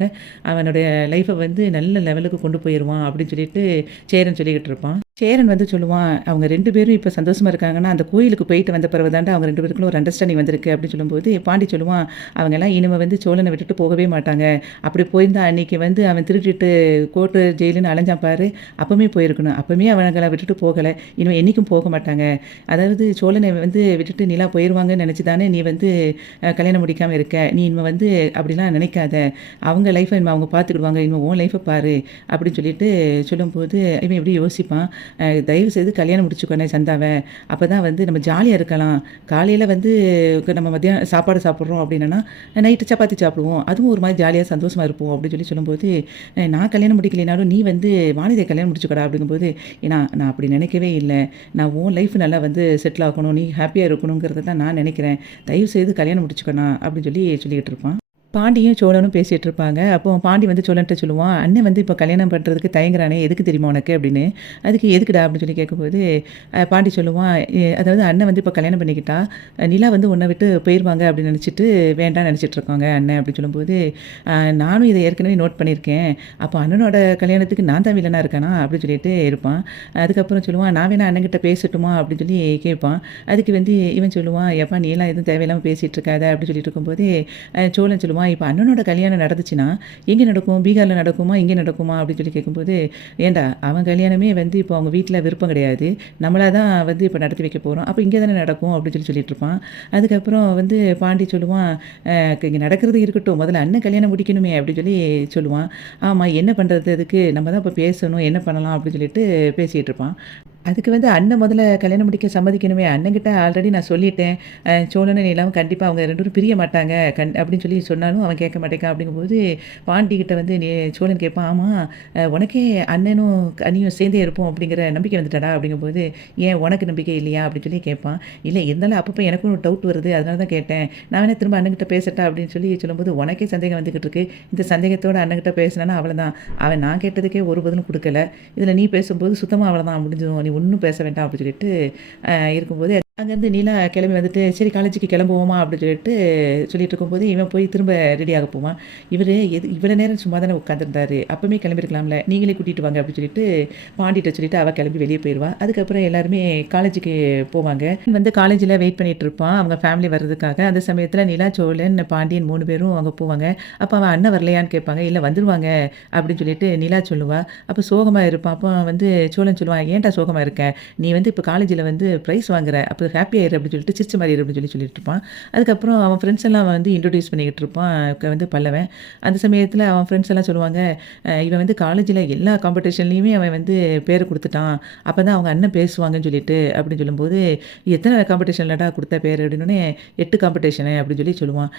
அவனுடைய லைஃப வந்து நல்ல லெவலுக்கு கொண்டு போயிருவான்." அப்படின்னு சொல்லிட்டு சேரன் சொல்லிக்கிட்டு இருப்பான். சேரன் வந்து சொல்லுவான், அவங்க 2 பேரும் இப்ப சந்தோஷமா இருக்காங்கன்னா, அந்த கோயிலுக்கு போயிட்டு வந்த பிறகு தான்டா அவங்க 2 பேருக்குள்ள ஒரு அண்டர்ஸ்டாண்டிங் வந்திருக்கு அப்படின்னு சொல்லும்போது, பாண்டி சொல்லுவான், அவங்கலாம் இனிமே வந்து சோழன விட்டுட்டு போகவே மாட்டாங்க. அப்படி போயிருந்தா அன்னைக்கு வந்து அவன் திருடிட்டு கோர்ட்டு, ஜெயிலுன்னு அலைஞ்சான் பாரு, அப்பமே போயிருக்கணும். அப்பமே அவங்கள விட்டுட்டு போகல. இனிமே என்னைக்கும் போக மாட்டாங்க. அதாவது சோழனை வந்து விட்டுட்டு நிலா போயிருவாங்கன்னு நெனச்சு தானே நீ வந்து கல்யாணம் முடிக்காம இருக்க. நீ இனிமே வந்து அப்படிலாம் நினைக்காத. அவங்க லைஃப இனிமே அவங்க பார்த்துக்கிடுவாங்க. இனிமே உன் லைஃப பாரு அப்படின்னு சொல்லிட்டு சொல்லும்போது, இவன் எப்படி யோசிப்பான். தயவு செய்து கல்யாணம் முடிச்சுக்கோண்ணே சந்தாவை. அப்போ தான் வந்து நம்ம ஜாலியாக இருக்கலாம். காலையில் வந்து நம்ம மத்தியானம் சாப்பாடு சாப்பிட்றோம் அப்படின்னா, நைட்டு சப்பாத்தி சாப்பிடுவோம். அதுவும் ஒரு மாதிரி ஜாலியாக சந்தோஷமா இருப்போம் அப்படின்னு சொல்லும்போது, நான் கல்யாணம் முடிக்கலைனாலும் நீ வந்து வாணிதை கல்யாணம் முடிச்சுக்கடா அப்படிங்கும்போது, ஏன்னா நான் அப்படி நினைக்கவே இல்லை. நான் உன் லைஃப் நல்லா வந்து செட்டில் ஆகணும், நீ ஹாப்பியாக இருக்கணுங்கிறத தான் நான் நினைக்கிறேன். தயவு செய்து கல்யாணம் முடிச்சுக்கண்ணா அப்படின்னு சொல்லிக்கிட்டு இருப்பான். பாண்டியும் சோழனும் பேசிட்டு இருப்பாங்க. அப்போ பாண்டி வந்து சோழன்ட்ட சொல்லுவான், "அண்ணன் வந்து இப்போ கல்யாணம் பண்ணுறதுக்கு தயங்குறானே, எதுக்கு தெரியுமா உனக்கு?" அப்படின்னு. அதுக்கு "எதுக்குடா?" அப்படின்னு சொல்லி கேட்கும்போது, பாண்டி சொல்லுவான், அதாவது அண்ணன் வந்து இப்போ கல்யாணம் பண்ணிக்கிட்டா, நிலா வந்து உன்னை விட்டு போயிருவாங்க அப்படின்னு நினச்சிட்டு வேண்டாம்னு நினச்சிட்டு இருக்காங்க அண்ணன் அப்படின்னு சொல்லும்போது, நானும் இதை ஏற்கனவே நோட் பண்ணியிருக்கேன். அப்போ அண்ணனோட கல்யாணத்துக்கு நான் தான் வில்லனா இருக்கேனா?" அப்படின்னு சொல்லிட்டு இருப்பான். அதுக்கப்புறம் சொல்லுவான், "நான் வேணா அண்ணன்கிட்ட பேசட்டுமா?" அப்படின்னு சொல்லி கேட்பான். அதுக்கு வந்து இவன் சொல்லுவான், "எப்பா நீலாம் எதுவும் தேவையில்லாமல் பேசிகிட்டு இருக்காத" அப்படின்னு சொல்லிட்டு இருக்கும்போது, சோழன் சொல்லுவான், இப்போ அண்ணனோட கல்யாணம் நடந்துச்சுன்னா எங்கே நடக்கும்? பீகாரில் நடக்குமா? இங்கே நடக்குமா? அப்படின்னு சொல்லி கேட்கும்போது, ஏன்டா அவன் கல்யாணமே வந்து இப்போ அவங்க வீட்டில் விருப்பம் கிடையாது. நம்மளா தான் வந்து இப்போ நடத்தி வைக்க போகிறோம். அப்போ இங்கே தானே நடக்கும் அப்படின்னு சொல்லிட்டு இருப்பான். அதுக்கப்புறம் வந்து பாண்டி சொல்லுவான், இங்கே நடக்கிறது இருக்கட்டும், முதல்ல அண்ணன் கல்யாணம் முடிக்கணுமே அப்படின்னு சொல்லுவான். ஆமாம், என்ன பண்ணுறது அதுக்கு? நம்ம தான் இப்போ பேசணும், என்ன பண்ணலாம் அப்படின்னு சொல்லிட்டு பேசிகிட்டு இருப்பான். அதுக்கு வந்து அண்ணன் முதல்ல கல்யாணம் முடிக்க சம்மதிக்கணுமே! அண்ணன்கிட்ட ஆல்ரெடி நான் சொல்லிட்டேன். சோழனும் நிலாவும் கண்டிப்பா அவங்க 2 பேரும் பிரிய மாட்டாங்க. அப்படின்னு சொல்லி சொன்னாலும் அவன் கேட்க மாட்டேங்கான். அப்படிங்கும்போது பாண்டிகிட்ட வந்து சோழன் கேட்பான், "ஆமா, உனக்கே அண்ணனும் அண்ணியும் சேர்ந்தே இருப்போம் அப்படிங்கிற நம்பிக்கை வந்துட்டாடா?" அப்படிங்கும்போது, "ஏன் உனக்கு நம்பிக்கை இல்லையா?" அப்படின்னு சொல்லி கேட்பான். "இல்ல இருந்தாலும் அப்பப்போ எனக்கும் ஒரு டவுட் வருது. அதனால தான் கேட்டேன். நான் வேணா திரும்ப அண்ணன்கிட்ட பேசட்டா?" அப்படின்னு சொல்லும்போது, "உனக்கே சந்தேகம் வந்துகிட்டு இருக்கு. இந்த சந்தேகத்தோட அண்ணன்கிட்ட பேசினேன்னா அவ்வளோதான். அவன் நான் கேட்டதுக்கே ஒரு பதிலும் குடுக்கல. இதில நீ பேசும்போது சுத்தமா அவ்வளோதான் முடிஞ்சிரும். நீ ஒன்றும் பேச வேண்டாம் அப்படின்னு சொல்லிட்டு இருக்கும்போது அங்கேருந்து நீலா கிளம்பி வந்துட்டு சரி காலேஜுக்கு கிளம்புவோமா அப்படின்னு சொல்லிட்டு இருக்கும்போது இவன் போய் திரும்ப ரெடியாக போவான். இவர் இவ்வளோ நேரம் சும்மா தானே உட்காந்துருந்தாரு, அப்பவுமே கிளம்பிருக்கலாம்ல, நீங்களே கூட்டிகிட்டு வாங்க அப்படின்னு சொல்லிட்டு பாண்டிகிட்ட சொல்லிட்டு அவள் கிளம்பி வெளியே போயிடுவான். அதுக்கப்புறம் எல்லாருமே காலேஜுக்கு போவாங்க. வந்து காலேஜில் வெயிட் பண்ணிட்டு இருப்பான் அவங்க ஃபேமிலி வர்றதுக்காக. அந்த சமயத்தில் நிலா, சோழன், பாண்டியன் 3 பேரும் அங்கே போவாங்க. அப்போ அவன் அண்ணன் வரலையான்னு கேட்பாங்க. இல்லை வந்துடுவாங்க அப்படின்னு சொல்லிட்டு நிலா சொல்லுவா. அப்போ சோகமாக இருப்பான். அப்போ வந்து சோழன் சொல்லுவான், ஏன்டா சோகமாக இருக்க? நீ வந்து இப்போ காலேஜில் வந்து ப்ரைஸ் வாங்குற, அப்போ ஹாப்பி ஆயிரு அப்படின்னு சொல்லிட்டு சிரிச்ச மாதிரி அப்படின்னு சொல்லிட்டு இருப்பான். அதுக்கப்புறம் அவன் ஃப்ரெண்ட்ஸ் எல்லாம் வந்து இன்ட்ரோடியூஸ் பண்ணிக்கிட்டு இருப்பான் வந்து பல்லவன். அந்த சமயத்தில் அவன் ஃப்ரெண்ட்ஸ் எல்லாம் சொல்லுவாங்க, இவன் வந்து காலேஜில் எல்லா காம்படிஷன்லேயுமே அவன் வந்து பேர் கொடுத்துட்டான், அப்போ தான் அவங்க அண்ணன் பேசுவாங்கன்னு சொல்லிட்டு அப்படின்னு சொல்லும்போது, எத்தனை காம்படிஷன்லடா கொடுத்த பேர் அப்படின்னோடனே 8 காம்படிஷனு அப்படின்னு சொல்லுவான்.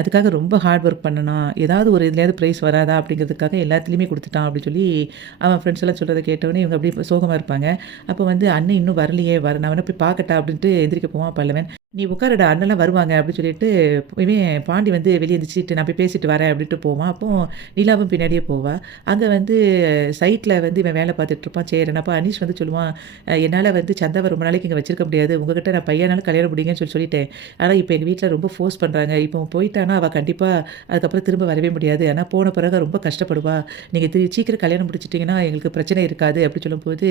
அதுக்காக ரொம்ப ஹார்ட் ஒர்க் பண்ணனான், ஏதாவது ஒரு இதுலேயாவது ப்ரைஸ் வராதா அப்படிங்கிறதுக்காக எல்லாத்துலேயுமே கொடுத்துட்டான் அப்படின்னு சொல்லி அவன் ஃப்ரெண்ட்ஸ் எல்லாம் சொல்கிறத கேட்டவொடனே இவங்க அப்படியே சோகமாக இருப்பாங்க. அப்போ வந்து அண்ணன் இன்னும் வரலையே, நான் வேணா போய் பார்க்கட்டா அப்படின்ட்டு எந்திரிக்க போவான் பல்லவன். "நீ உட்காருடா, அண்ணன்லாம் வருவாங்க" அப்படின்னு சொல்லிட்டு இவன் பாண்டி வந்து வெளியே எந்திரிச்சிட்டு நான் போய் பேசிட்டு வரேன் அப்படின்ட்டு போவான். அப்போ நிலாவும் பின்னாடியே போவா. அங்கே வந்து சைட்டில் வந்து இவன் வேலை பார்த்துட்டு இருப்பான் சேரன். அப்போ அனீஷ் வந்து சொல்லுவான், என்னால் வந்து சந்தாவை ரொம்ப நாளைக்கு இங்கே வச்சிருக்க முடியாது, உங்ககிட்ட நான் பையனாலும் கல்யாணம் முடியுங்கன்னு சொல்லிட்டேன். ஆனால் இப்போ எங்கள் வீட்டில் ரொம்ப ஃபோர்ஸ் பண்ணுறாங்க. இப்போ போயிட்டானா அவள் கண்டிப்பாக அதுக்கப்புறம் திரும்ப வரவே முடியாது. ஆனால் போன பிறகு ரொம்ப கஷ்டப்படுவா. நீங்கள் சீக்கிரம் கல்யாணம் முடிச்சிட்டிங்கன்னா எங்களுக்கு பிரச்சனை இருக்காது அப்படி சொல்லும்போது,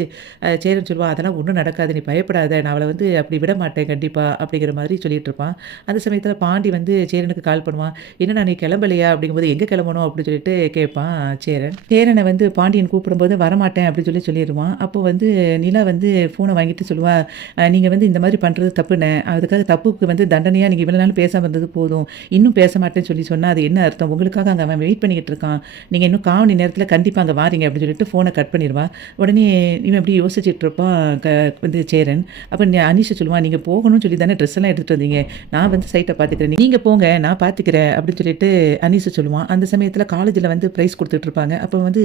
சேரன் சொல்லுவான், அதெல்லாம் ஒன்றும் நடக்காது, நீ பயப்படாத, நான் அவளை வந்து அப்படி விட மாட்டேன் கண்டிப்பாக அப்படிங்கிற மாதிரி சொல்லிட்டு இருப்பான். அந்த சமயத்தில் பாண்டி வந்து சேரனுக்கு கால் பண்ணுவான். என்னண்ணா நீ கிளம்பலையா அப்படிங்கும்போது, எங்கே கிளம்பணும் அப்படின்னு சொல்லிட்டு கேட்பான் சேரன். சேரனை வந்து பாண்டியன் கூப்பிடும்போது வரமாட்டேன் அப்படின்னு சொல்லிடுவான். அப்போ வந்து நிலா வந்து ஃபோனை வாங்கிட்டு சொல்லுவா, நீங்கள் வந்து இந்த மாதிரி பண்ணுறது தப்புண்ணே, அதுக்காக தப்புக்கு வந்து தண்டனையாக நீங்கள் இவ்வளோ நாள் பேசாமல் இருந்தது போதும், இன்னும் பேச மாட்டேன்னு சொன்னால் அது என்ன அர்த்தம்? உங்களுக்காக அங்கே அவன் வெயிட் பண்ணிக்கிட்டு இருக்கான், நீங்கள் இன்னும் 1/4 மணி நேரத்தில் கண்டிப்பாக அங்கே வாரீங்க அப்படின்னு சொல்லிட்டு ஃபோனை கட் பண்ணிடுவா. உடனே இவன் எப்படி யோசிச்சுட்டு இருப்பான் வந்து சேரன். அப்போ அனீஷை சொல்லுவான், நீங்கள் போகணும்னு சொல்லி தானே ட்ரெஸ் எல்லாம் எடுத்துகிட்டு வந்தீங்க, நான் வந்து சைட்டை பார்த்துக்கிறேன், நீங்கள் போங்க நான் பார்த்துக்கிறேன் அப்படின்னு சொல்லிட்டு அனீஷை சொல்லுவான். அந்த சமயத்தில் காலேஜில் வந்து ப்ரைஸ் கொடுத்துட்ருப்பாங்க. அப்போ வந்து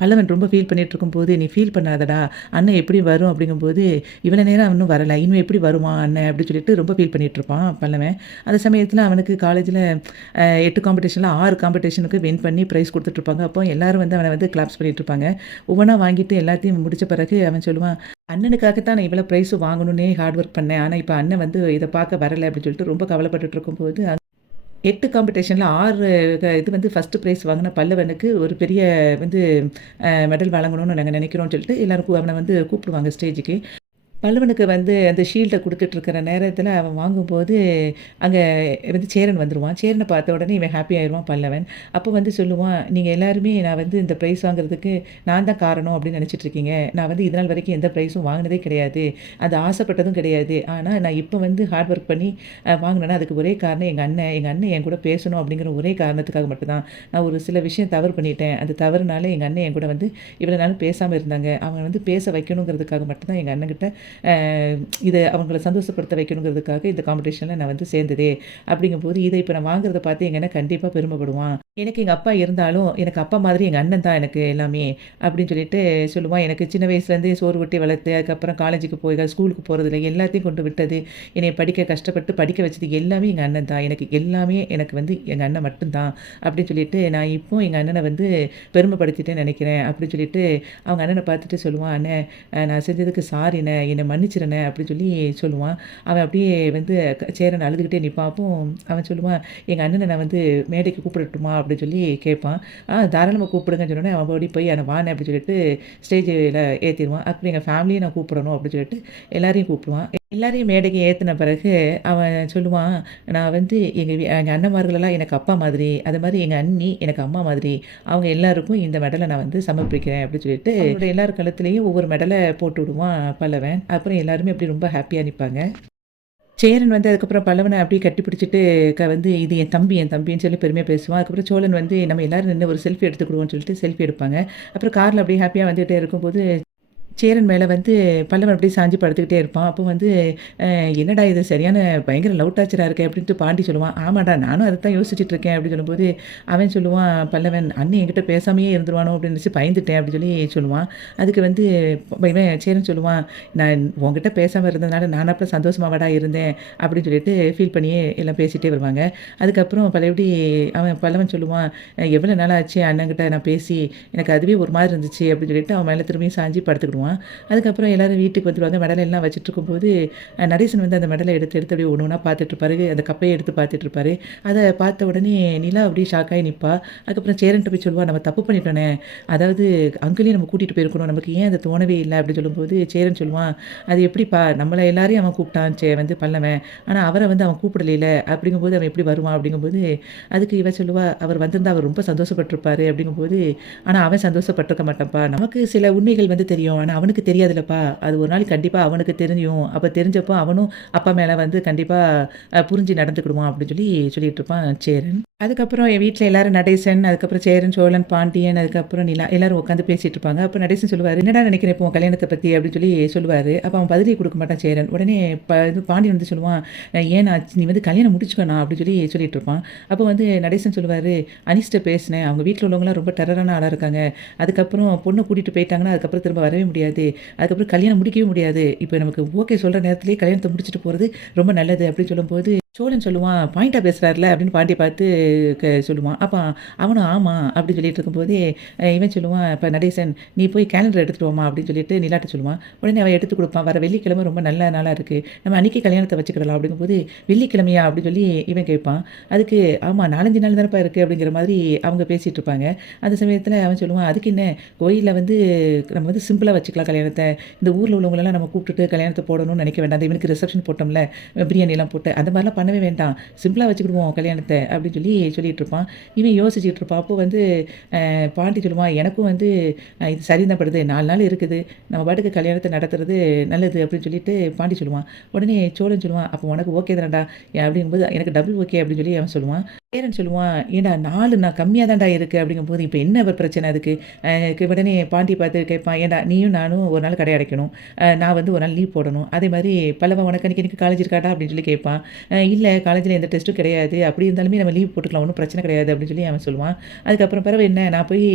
பல்லவன் ரொம்ப ஃபீல் பண்ணிட்டு இருக்கும்போது, நீ ஃபீல் பண்ணாதடா, அண்ணன் எப்படி வரும் அப்படிங்கும்போது, இவ்வளோ நேரம் இன்னும் வரலை, இன்னும் எப்படி வருவான் அண்ணன் அப்படின்னு சொல்லிட்டு ரொம்ப ஃபீல் பண்ணிட்டு இருப்பான் பல்லவன். அந்த சமயத்தில் அவனுக்கு காலேஜில் 8 காம்படிஷனில் 6 காம்படிஷனுக்கு வின் பண்ணி ப்ரைஸ் கொடுத்துட்ருப்பாங்க. அப்போ எல்லாரும் வந்து அவனை வந்து கிளாப்ஸ் பண்ணிட்டு இருப்பாங்க. ஒவ்வொன்றா வாங்கிட்டு எல்லாத்தையும் முடிச்ச பிறகு அவன் சொல்லுவான், அண்ணனுக்காகத்தான் நான் இவ்வளோ ப்ரைஸும் வாங்கணுன்னே ஹார்ட் ஒர்க் பண்ணேன், ஆனால் இப்போ அண்ணன் வந்து இதை பார்க்க வரலை அப்படின்னு சொல்லிட்டு ரொம்ப கவலைப்பட்டுட்டு இருக்கும்போது 8 காம்படிஷன்ல 6 இது வந்து ஃபர்ஸ்ட் பிரைஸ் வாங்குன பல்லவனுக்கு ஒரு பெரிய வந்து மெடல் வழங்கணும்னு நாங்க நினைக்கிறோம்னு சொல்லிட்டு எல்லாரும் அவன வந்து கூப்பிடுவாங்க ஸ்டேஜுக்கு. பல்லவனுக்கு வந்து அந்த ஷீல்ட குடுத்துட்டு இருக்கிற நேரத்தில அவன் வாங்கும்போது, அங்க வந்து சேரன் வந்துருவான். சேரன பார்த்த உடனே இவன் ஹாப்பி ஆயிருவான் பல்லவன். அப்போ வந்து சொல்லுவான், "நீங்க எல்லாருமே நான் வந்து இந்த பிரைஸ் வாங்குறதுக்கு நான் தான் காரணம் அப்படின்னு நினைச்சிட்டு இருக்கீங்க. நான் வந்து இதுநாள் வரைக்கும் எந்த பிரைஸும் வாங்கினதே கிடையாது. அது ஆசைப்பட்டதும் கிடையாது. ஆனா நான் இப்ப வந்து ஹார்ட் ஒர்க் பண்ணி வாங்கினேன்னா, அதுக்கு ஒரே காரணம் எங்க அண்ணன். எங்க அண்ணன் என் கூட பேசணும் அப்படிங்கிற ஒரே காரணத்துக்காக மட்டும் தான். நான் ஒரு சில விஷயம் தவறு பண்ணிட்டேன். அந்த தவறுனால எங்க அண்ணன் என் கூட வந்து இவ்வளோ நாள் பேசாம இருந்தாங்க. அவங்க வந்து பேச வைக்கணுங்கிறதுக்காக மட்டும் தான் எங்க அண்ணன்கிட்ட அ இத அவங்கள சந்தோஷப்படுத்த வைக்கணுங்கிறதுக்காக இந்த காம்படிஷன்ல நான் வந்து சேர்ந்ததே. அப்படிங்கும்போது இத இப்ப நான் வாங்குறத பார்த்து எங்க அண்ணன் கண்டிப்பா பெருமைப்படுவான். எனக்கு எங்க அப்பா இருந்தாலும், எனக்கு அப்பா மாதிரி எங்க அண்ணன் தான் எனக்கு எல்லாமே. அப்படின்னு சொல்லிட்டு சொல்லுவான். எனக்கு சின்ன வயசுலேருந்தே சோறு ஊட்டி வளர்த்து, அதுக்கப்புறம் காலேஜுக்கு போய் ஸ்கூலுக்கு போறதில எல்லாத்தையும் கொண்டு விட்டது, என்னைய கஷ்டப்பட்டு படிக்க வச்சது எல்லாமே எங்க அண்ணன் தான். எனக்கு எல்லாமே எனக்கு வந்து எங்க அண்ணன் மட்டும் தான். அப்படின்னு சொல்லிட்டு நான் இப்போ எங்க அண்ணன வந்து பெருமைப்படுத்திட்டேன்னு நெனைக்கிறேன். அப்படின்னு சொல்லிட்டு அவங்க அண்ணன பார்த்துட்டு சொல்லுவான், "அண்ணே நான் செஞ்சதுக்கு சாரிண்ணே, என்ன மன்னிச்சிருண்ணே" அப்படின்னு சொல்லி சொல்லுவான். அவன் அப்படியே வந்து சேரன் அழுதுகிட்டே நிப்பான். அப்போ அவன் சொல்லுவான், "எங்க அண்ணன நான் வந்து மேடைக்கு கூப்பிடட்டுமா?" அப்படின்னு சொல்லி கேட்பான். தாராளமா கூப்பிடுங்கன்னு சொன்னோனே, அவன் ஓடி போய் வாண்ணே அப்படின்னு சொல்லிட்டு ஸ்டேஜில ஏத்திருவான். அப்புறம் எங்க ஃபேமிலிய நான் கூப்பிடணும் அப்படின்னு சொல்லிட்டு எல்லாரையும் கூப்பிடுவான். எல்லாரையும் மேடைக்கு ஏத்துன பிறகு அவன் சொல்லுவான், "நான் வந்து எங்க அண்ணன்மார்களெல்லாம் எனக்கு அப்பா மாதிரி, அது மாரி எங்க அண்ணி எனக்கு அம்மா மாதிரி. அவங்க எல்லாருக்கும் இந்த மெடல நான் வந்து சமர்ப்பிக்கிறேன்" அப்படின்னு சொல்லிட்டு அவங்களோட எல்லார் கழுத்துலயும் ஒவ்வொரு மெடல போட்டு விடுவான் பல்லவன். அப்புறம் எல்லாருமே அப்படி ரொம்ப ஹாப்பியா நிப்பாங்க. சேரன் வந்து அதுக்கப்புறம் பல்லவன அப்படியே கட்டிப்பிடிச்சுட்டு வந்து இது என் தம்பி, என் தம்பின்னு சொல்லி பெருமையா பேசுவான். அதுக்கப்புறம் சோழன் வந்து நம்ம எல்லாரும் நின்னு ஒரு செல்ஃபி எடுத்துக்கிடுவோம்னு சொல்லிட்டு செல்ஃபி எடுப்பாங்க. அப்புறம் கார்ல அப்படியே ஹாப்பியா வந்துட்டே இருக்கும்போது சேரன் மேல வந்து பல்லவன் அப்படியே சாஞ்சு படுத்துக்கிட்டே இருப்பான். அப்போ வந்து "என்னடா இது சரியான பயங்கர லவ் டார்ச்சரா இருக்கே" அப்படின்ட்டு பாண்டி சொல்லுவான். "ஆமாடா நானும் அதத்தான் யோசிச்சுட்டு இருக்கேன்" அப்படின்னு சொல்லும்போது, அவன் சொல்லுவான் பல்லவன், "அண்ணன் என்கிட்ட பேசாமயே இருந்துருவானோ அப்படின்னு நினைச்சு பயந்துட்டேன்" அப்படின்னு சொல்லி சொல்லுவான். அதுக்கு வந்து இவன் சேரன் சொல்லுவான், "நான் உன்கிட்ட பேசாம இருந்ததுனால நானாப்புல சந்தோஷமாவாடா இருந்தேன்" அப்படின்னு சொல்லிட்டு ஃபீல் பண்ணியே எல்லாம் பேசிட்டே வருவாங்க. அதுக்கப்புறம் பழையபடி அவன் பல்லவன் சொல்லுவான், "எவ்வளோ நாள் ஆச்சு அண்ணன்கிட்ட நான் பேசி, எனக்கு அதுவே ஒரு மாதிரி இருந்துச்சு" அப்படின்னு சொல்லிட்டு அவன் மேல திரும்பியும் சாஞ்சு படுத்துக்கிடுவான். அதுக்கப்புறம் எல்லாரும் வீட்டுக்கு வந்துருவாங்க. மெடல் எல்லாம் வச்சுட்ருக்கும்போது, நடேசன் வந்து அந்த மெடல எடுத்து எடுத்து அப்படியே ஒண்ணு ஒண்ணா பார்த்துட்ருப்பாரு. அந்த கப்பைய எடுத்து பார்த்துட்ருப்பாரு. அத பார்த்த உடனே நிலா அப்படியே ஷாக் ஆயி நிப்பா. அதுக்கப்புறம் சேரன்ட்ட போய் சொல்லுவா, "நம்ம தப்பு பண்ணிட்டோனே. அதாவது அங்கிளையும் நம்ம கூட்டிட்டு போயிருக்கணும். நமக்கு ஏன் அது தோணவே இல்ல?" அப்படின்னு சொல்லும்போது, சேரன் சொல்லுவான், "அது எப்படிப்பா நம்மள எல்லாரையும் அவன் கூப்பிட்டான் வந்து பல்லவன். ஆனா அவர வந்து அவன் கூப்பிடலைல. அப்படிங்கும்போது அவன் எப்படி வருவான்?" அப்படிங்கும்போது, அதுக்கு இவ சொல்லுவா, "அவர் வந்திருந்தா அவர் ரொம்ப சந்தோஷப்பட்டுருப்பாரு" அப்படிங்கும்போது, "ஆனா அவன் சந்தோஷப்பட்டுருக்க மாட்டான்ப்பா. நமக்கு சில உண்மைகள் வந்து தெரியும். ஆனா அவனுக்கு தெரியாதுல்லப்பா. அது ஒரு நாள் கண்டிப்பா அவனுக்கு தெரியும். அப்ப தெரிஞ்சப்போ அவனும் அப்பா மேல வந்து கண்டிப்பா புரிஞ்சு நடந்துக்கிடுவான்" அப்படின்னு சொல்லி சொல்லிட்டு இருப்பான் சேரன். அதுக்கப்புறம் என் வீட்ல எல்லாரும் நடேசன், அதுக்கப்புறம் சேரன், சோழன், பாண்டியன், அதுக்கப்புறம் நிலா எல்லாரும் உட்காந்து பேசிட்டு இருப்பாங்க. அப்ப நடேசன் சொல்லுவாரு, "என்னடா நினைக்கிற இப்போ உன் கல்யாணத்த பத்தி?" அப்படின்னு சொல்லி சொல்லுவாரு. அப்ப அவன் பதிலே குடுக்க மாட்டான் சேரன். உடனே இது பாண்டியன் வந்து சொல்லுவான், "ஏன் ஆச்சு? நீ வந்து கல்யாணம் முடிச்சுக்கணும்" அப்படின்னு சொல்லி சொல்லிட்டு இருப்பான். அப்போ வந்து நடேசன் சொல்லுவாரு, "அனிஷ்ட்ட பேசினேன். அவங்க வீட்ல உள்ளவங்கலாம் ரொம்ப டெரரான ஆளா இருக்காங்க. அதுக்கப்புறம் பொண்ண கூட்டிட்டு போயிட்டாங்கன்னா, அதுக்கப்புறம் திரும்ப வரவே முடியாது. அதுக்கப்புறம் கல்யாணம் முடிக்கவே முடியாது. இப்ப நமக்கு ஓகே சொல்ற நேரத்திலேயே கல்யாணத்த முடிச்சுட்டு போறது ரொம்ப நல்லது" அப்படின்னு சொல்லும்போது, சோழன் சொல்லுவான், "பாயிண்ட்டா பேசுறார்ல" அப்படின்னு பாண்டிய பார்த்து சொல்லுவான். அப்ப அவனும் ஆமா அப்படின்னு சொல்லிட்டு இருக்கும்போதே, இவன் சொல்லுவான், இப்ப நடேசன், "நீ போய் கேலண்டர் எடுத்துட்டு வாம்மா" அப்படின்னு சொல்லிட்டு நிலாட்ட சொல்லுவான். உடனே அவன் எடுத்து குடுப்பான். "வர வெள்ளிக்கிழமை ரொம்ப நல்ல நாளா இருக்கு. நம்ம அன்னைக்கே கல்யாணத்த வச்சுக்கிடலாம்" அப்படிங்கும்போது, "வெள்ளிக்கிழமையா?" அப்படின்னு சொல்லி இவன் கேட்பான். அதுக்கு, "ஆமா 4, 5 நாள் தானப்பா இருக்கு" அப்படிங்கிற மாதிரி அவங்க பேசிட்டு இருப்பாங்க. அந்த சமயத்துல அவன் சொல்லுவான், "அதுக்கு என்ன கோயில்ல வந்து நம்ம வந்து சிம்பிளா வச்சுக்கலாம் கல்யாணத்த. இந்த ஊர்ல உள்ளவங்களலாம் நம்ம கூப்பிட்டுட்டு கல்யாணத்த போடணும்னு நினைக்க வேண்டாம். அந்த இவனுக்கு ரிசப்ஷன் போட்டோம்ல, பிரியாணிலாம் போட்டு, அந்த மாரிலாம் பண்ணவே வேண்டாம். சிம்பிளா வச்சுக்கிடுவோம் கல்யாணத்த" அப்படின்னு சொல்லி சொல்லிட்டு இருப்பான். இவன் யோசிச்சுட்டு இருப்பான். அப்போ வந்து பாட்டி சொல்லுவான், "எனக்கும் வந்து இது சரிதான் படுது. 4 நாள் இருக்குது. நம்ம பாட்டுக்கு கல்யாணத்த நடத்துறது நல்லது" அப்படின்னு சொல்லிட்டு பாண்டி சொல்லுவான். உடனே சோழன் சொல்லுவான், "அப்போ உனக்கு ஓகே தானடா" அப்படிங்கும்போது, "எனக்கு டபுள் ஓகே" அப்படின்னு சொல்லி அவன் சொல்லுவான். சேரன் சொல்லுவான், "ஏன்டா 4 நான் கம்மியா தான்டா இருக்கு" அப்படிங்கும்போது, "இப்ப என்ன பிரச்சனை அதுக்கு?" உடனே பாண்டிய பார்த்து கேட்பான், "ஏன்டா நீயும் நானும் ஒரு நாள் கடை அடைக்கணும். நான் வந்து ஒரு நாள் லீவ் போடணும். அதே மாரி பல்லவன் உனக்கு அன்னைக்கு காலேஜ் இருக்காடா?" அப்படின்னு சொல்லி கேட்பான். "இல்ல காலேஜ்ல எந்த டெஸ்ட்டும் கிடையாது. அப்படி இருந்தாலுமே நம்ம லீவ் போட்டுக்கலாம். ஒண்ணும் பிரச்சனை கிடையாது" அப்படின்னு சொல்லி அவன் சொல்லுவான். அதுக்கப்புறம் "பிறவு என்ன? நான் போய்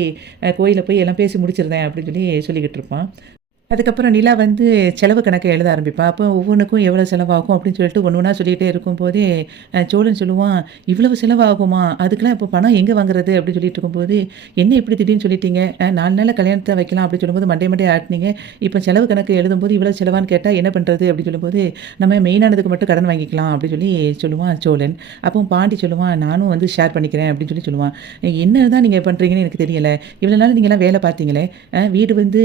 கோயில்ல போய் எல்லாம் பேசி முடிச்சிருந்தேன்" அப்படின்னு சொல்லி சொல்லிக்கிட்டு இருப்பான். அதுக்கப்புறம் நிலா வந்து செலவு கணக்க எழுத ஆரம்பிப்பா. அப்போ ஒவ்வொன்னுக்கும் எவ்வளோ செலவாகும் அப்படின்னு சொல்லிட்டு ஒண்ணு ஒண்ணா சொல்லிட்டே இருக்கும்போதே, சோழன் சொல்லுவான், "இவ்வளவு செலவாகுமா? அதுக்கெல்லாம் இப்போ பணம் எங்க வாங்குறது?" அப்படின்னு சொல்லிட்டு இருக்கும்போது, "என்ன இப்படி திடீர்னு சொல்லிட்டீங்க? 4 நாள்ல கல்யாணத்த வைக்கலாம் அப்படின்னு சொல்லும்போது மண்டைய மண்டைய ஆட்டுனீங்க. இப்போ செலவு கணக்கு எழுதும்போது இவ்வளோ செலவான்னு கேட்டா என்ன பண்றது?" அப்படின்னு சொல்லும்போது, "நம்ம மெயினானதுக்கு மட்டும் கடன் வாங்கிக்கலாம்." அப்படின்னு சொல்லி சொல்லுவான் சோழன். அப்போ பாண்டி சொல்லுவான், "நானும் வந்து ஷேர் பண்ணிக்கிறேன்." அப்படின்னு சொல்லி சொல்லுவான். "என்னதான் நீங்க பண்றீங்கன்னு எனக்கு தெரியல. இவ்வளோ நாள் நீங்கலாம் வேலை பார்த்தீங்களே, வீடு வந்து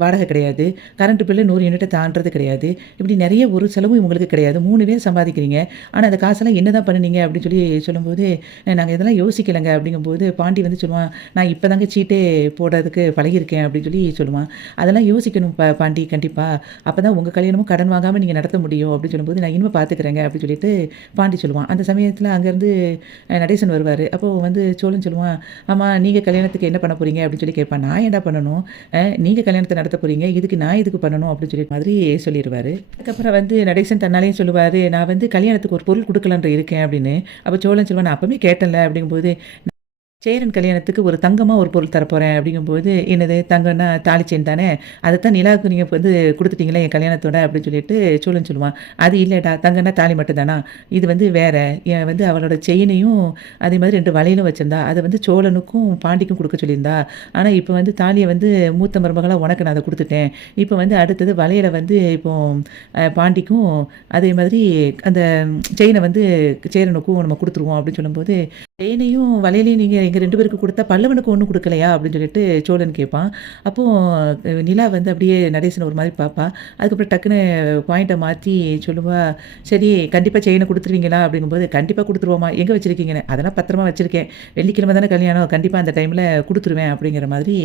வாடகை கிடையாது. கரண்ட் பில்லு 100 யூனிட்ட தாண்டுறது கிடையாது. இப்படி நெறைய ஒரு செலவும் உங்களுக்கு கிடையாது. 3 பேர் சம்பாதிக்கிறீங்க. ஆனா அந்த காசெல்லாம் என்னதான் பண்ணுனீங்க? அப்படின்னு சொல்லி சொல்லும்போது, நாங்க இதெல்லாம் யோசிக்கலங்க அப்படிங்கும்போது, பாண்டி வந்து சொல்லுவான், நான் இப்பதாங்க சீட்டே போடுறதுக்கு பழகியிருக்கேன் அப்படின்னு சொல்லி சொல்லுவான். அதெல்லாம் யோசிக்கணும் பாண்டி கண்டிப்பா. அப்பதான் உங்க கல்யாணமும் கடன் வாங்காம நீங்க நடத்த முடியும் அப்படின்னு சொல்லும்போது, நான் இனிமே பார்த்துக்கிறேங்க அப்படின்னு சொல்லிட்டு பாண்டி சொல்லுவான். அந்த சமயத்தில அங்கேருந்து நடேசன் வருவாரு. அப்போ வந்து சோழன் சொல்லுவான், ஆமா நீங்க கல்யாணத்துக்கு என்ன பண்ண போறீங்க? அப்படின்னு சொல்லி கேட்பான். நான் ஏன்டா பண்ணணும்? நீங்க கல்யாணத்த நடத்த போறீங்க. இதுக்கு நான் எதுக்கு பண்ணணும் அப்படின்னு சொல்லி மாதிரி சொல்லிருவாரு. அதுக்கப்புறம் வந்து நடேசன் தன்னாலேயே சொல்லுவாரு, நான் வந்து கல்யாணத்துக்கு ஒரு பொருள் குடுக்கலான்ட்டு இருக்கேன் அப்படின்னு. அப்ப சோழன் சொல்லுவான், நான் அப்பவே கேட்டேன்ல அப்படிங்கும்போது, சேரன் கல்யாணத்துக்கு ஒரு தங்கமா ஒரு பொருள் தரப்போறேன் அப்படிங்கும்போது, என்னது தங்கம்னா தாலி செயின் தானே! அதத்தான் நிலாவுக்கு நீங்க வந்து குடுத்துட்டீங்களே என் கல்யாணத்தோட அப்படின்னு சொல்லிட்டு சோழன் சொல்லுவான். அது இல்லடா தங்கம்னா தாலி மட்டும் தானா? இது வந்து வேற. வந்து அவளோட செயினையும் அதே மாதிரி 2 வளையலும் வச்சிருந்தா. அத வந்து சோழனுக்கும், பாண்டிக்கும் குடுக்க சொல்லியிருந்தா. ஆனா இப்ப வந்து தாலிய வந்து மூத்த மருமகளா உனக்கு நான் அத குடுத்துட்டேன். இப்ப வந்து அடுத்தது வளையல வந்து இப்போ பாண்டிக்கும் அதே மாதிரி அந்த செயின வந்து சேரனுக்கும் நம்ம குடுத்துருவோம் அப்படின்னு சொல்லும்போது, செயினையும் வளையலையும் நீங்க எங்க 2 பேருக்கு குடுத்தா, பல்லவனுக்கு ஒண்ணும் குடுக்கலையா? அப்படின்னு சொல்லிட்டு சோழன் கேட்பான். அப்போ நிலா வந்து அப்படியே நடேசன ஒரு மாரி பார்ப்பா. அதுக்கப்புறம் டக்குனு பாயிண்ட்ட மாத்தி சொல்லுவா, "சரி கண்டிப்பா செயின குடுத்துருவீங்களா?" அப்படிங்கும்போது, "கண்டிப்பா குடுத்துருவோம்மா. எங்க வச்சிருக்கீங்கன்னு?" "அதெல்லாம் பத்திரமா வச்சிருக்கேன். வெள்ளிக்கிழமை தானே கல்யாணம். கண்டிப்பா அந்த டைம்ல குடுத்துருவேன்." அப்படிங்கிற மாதிரி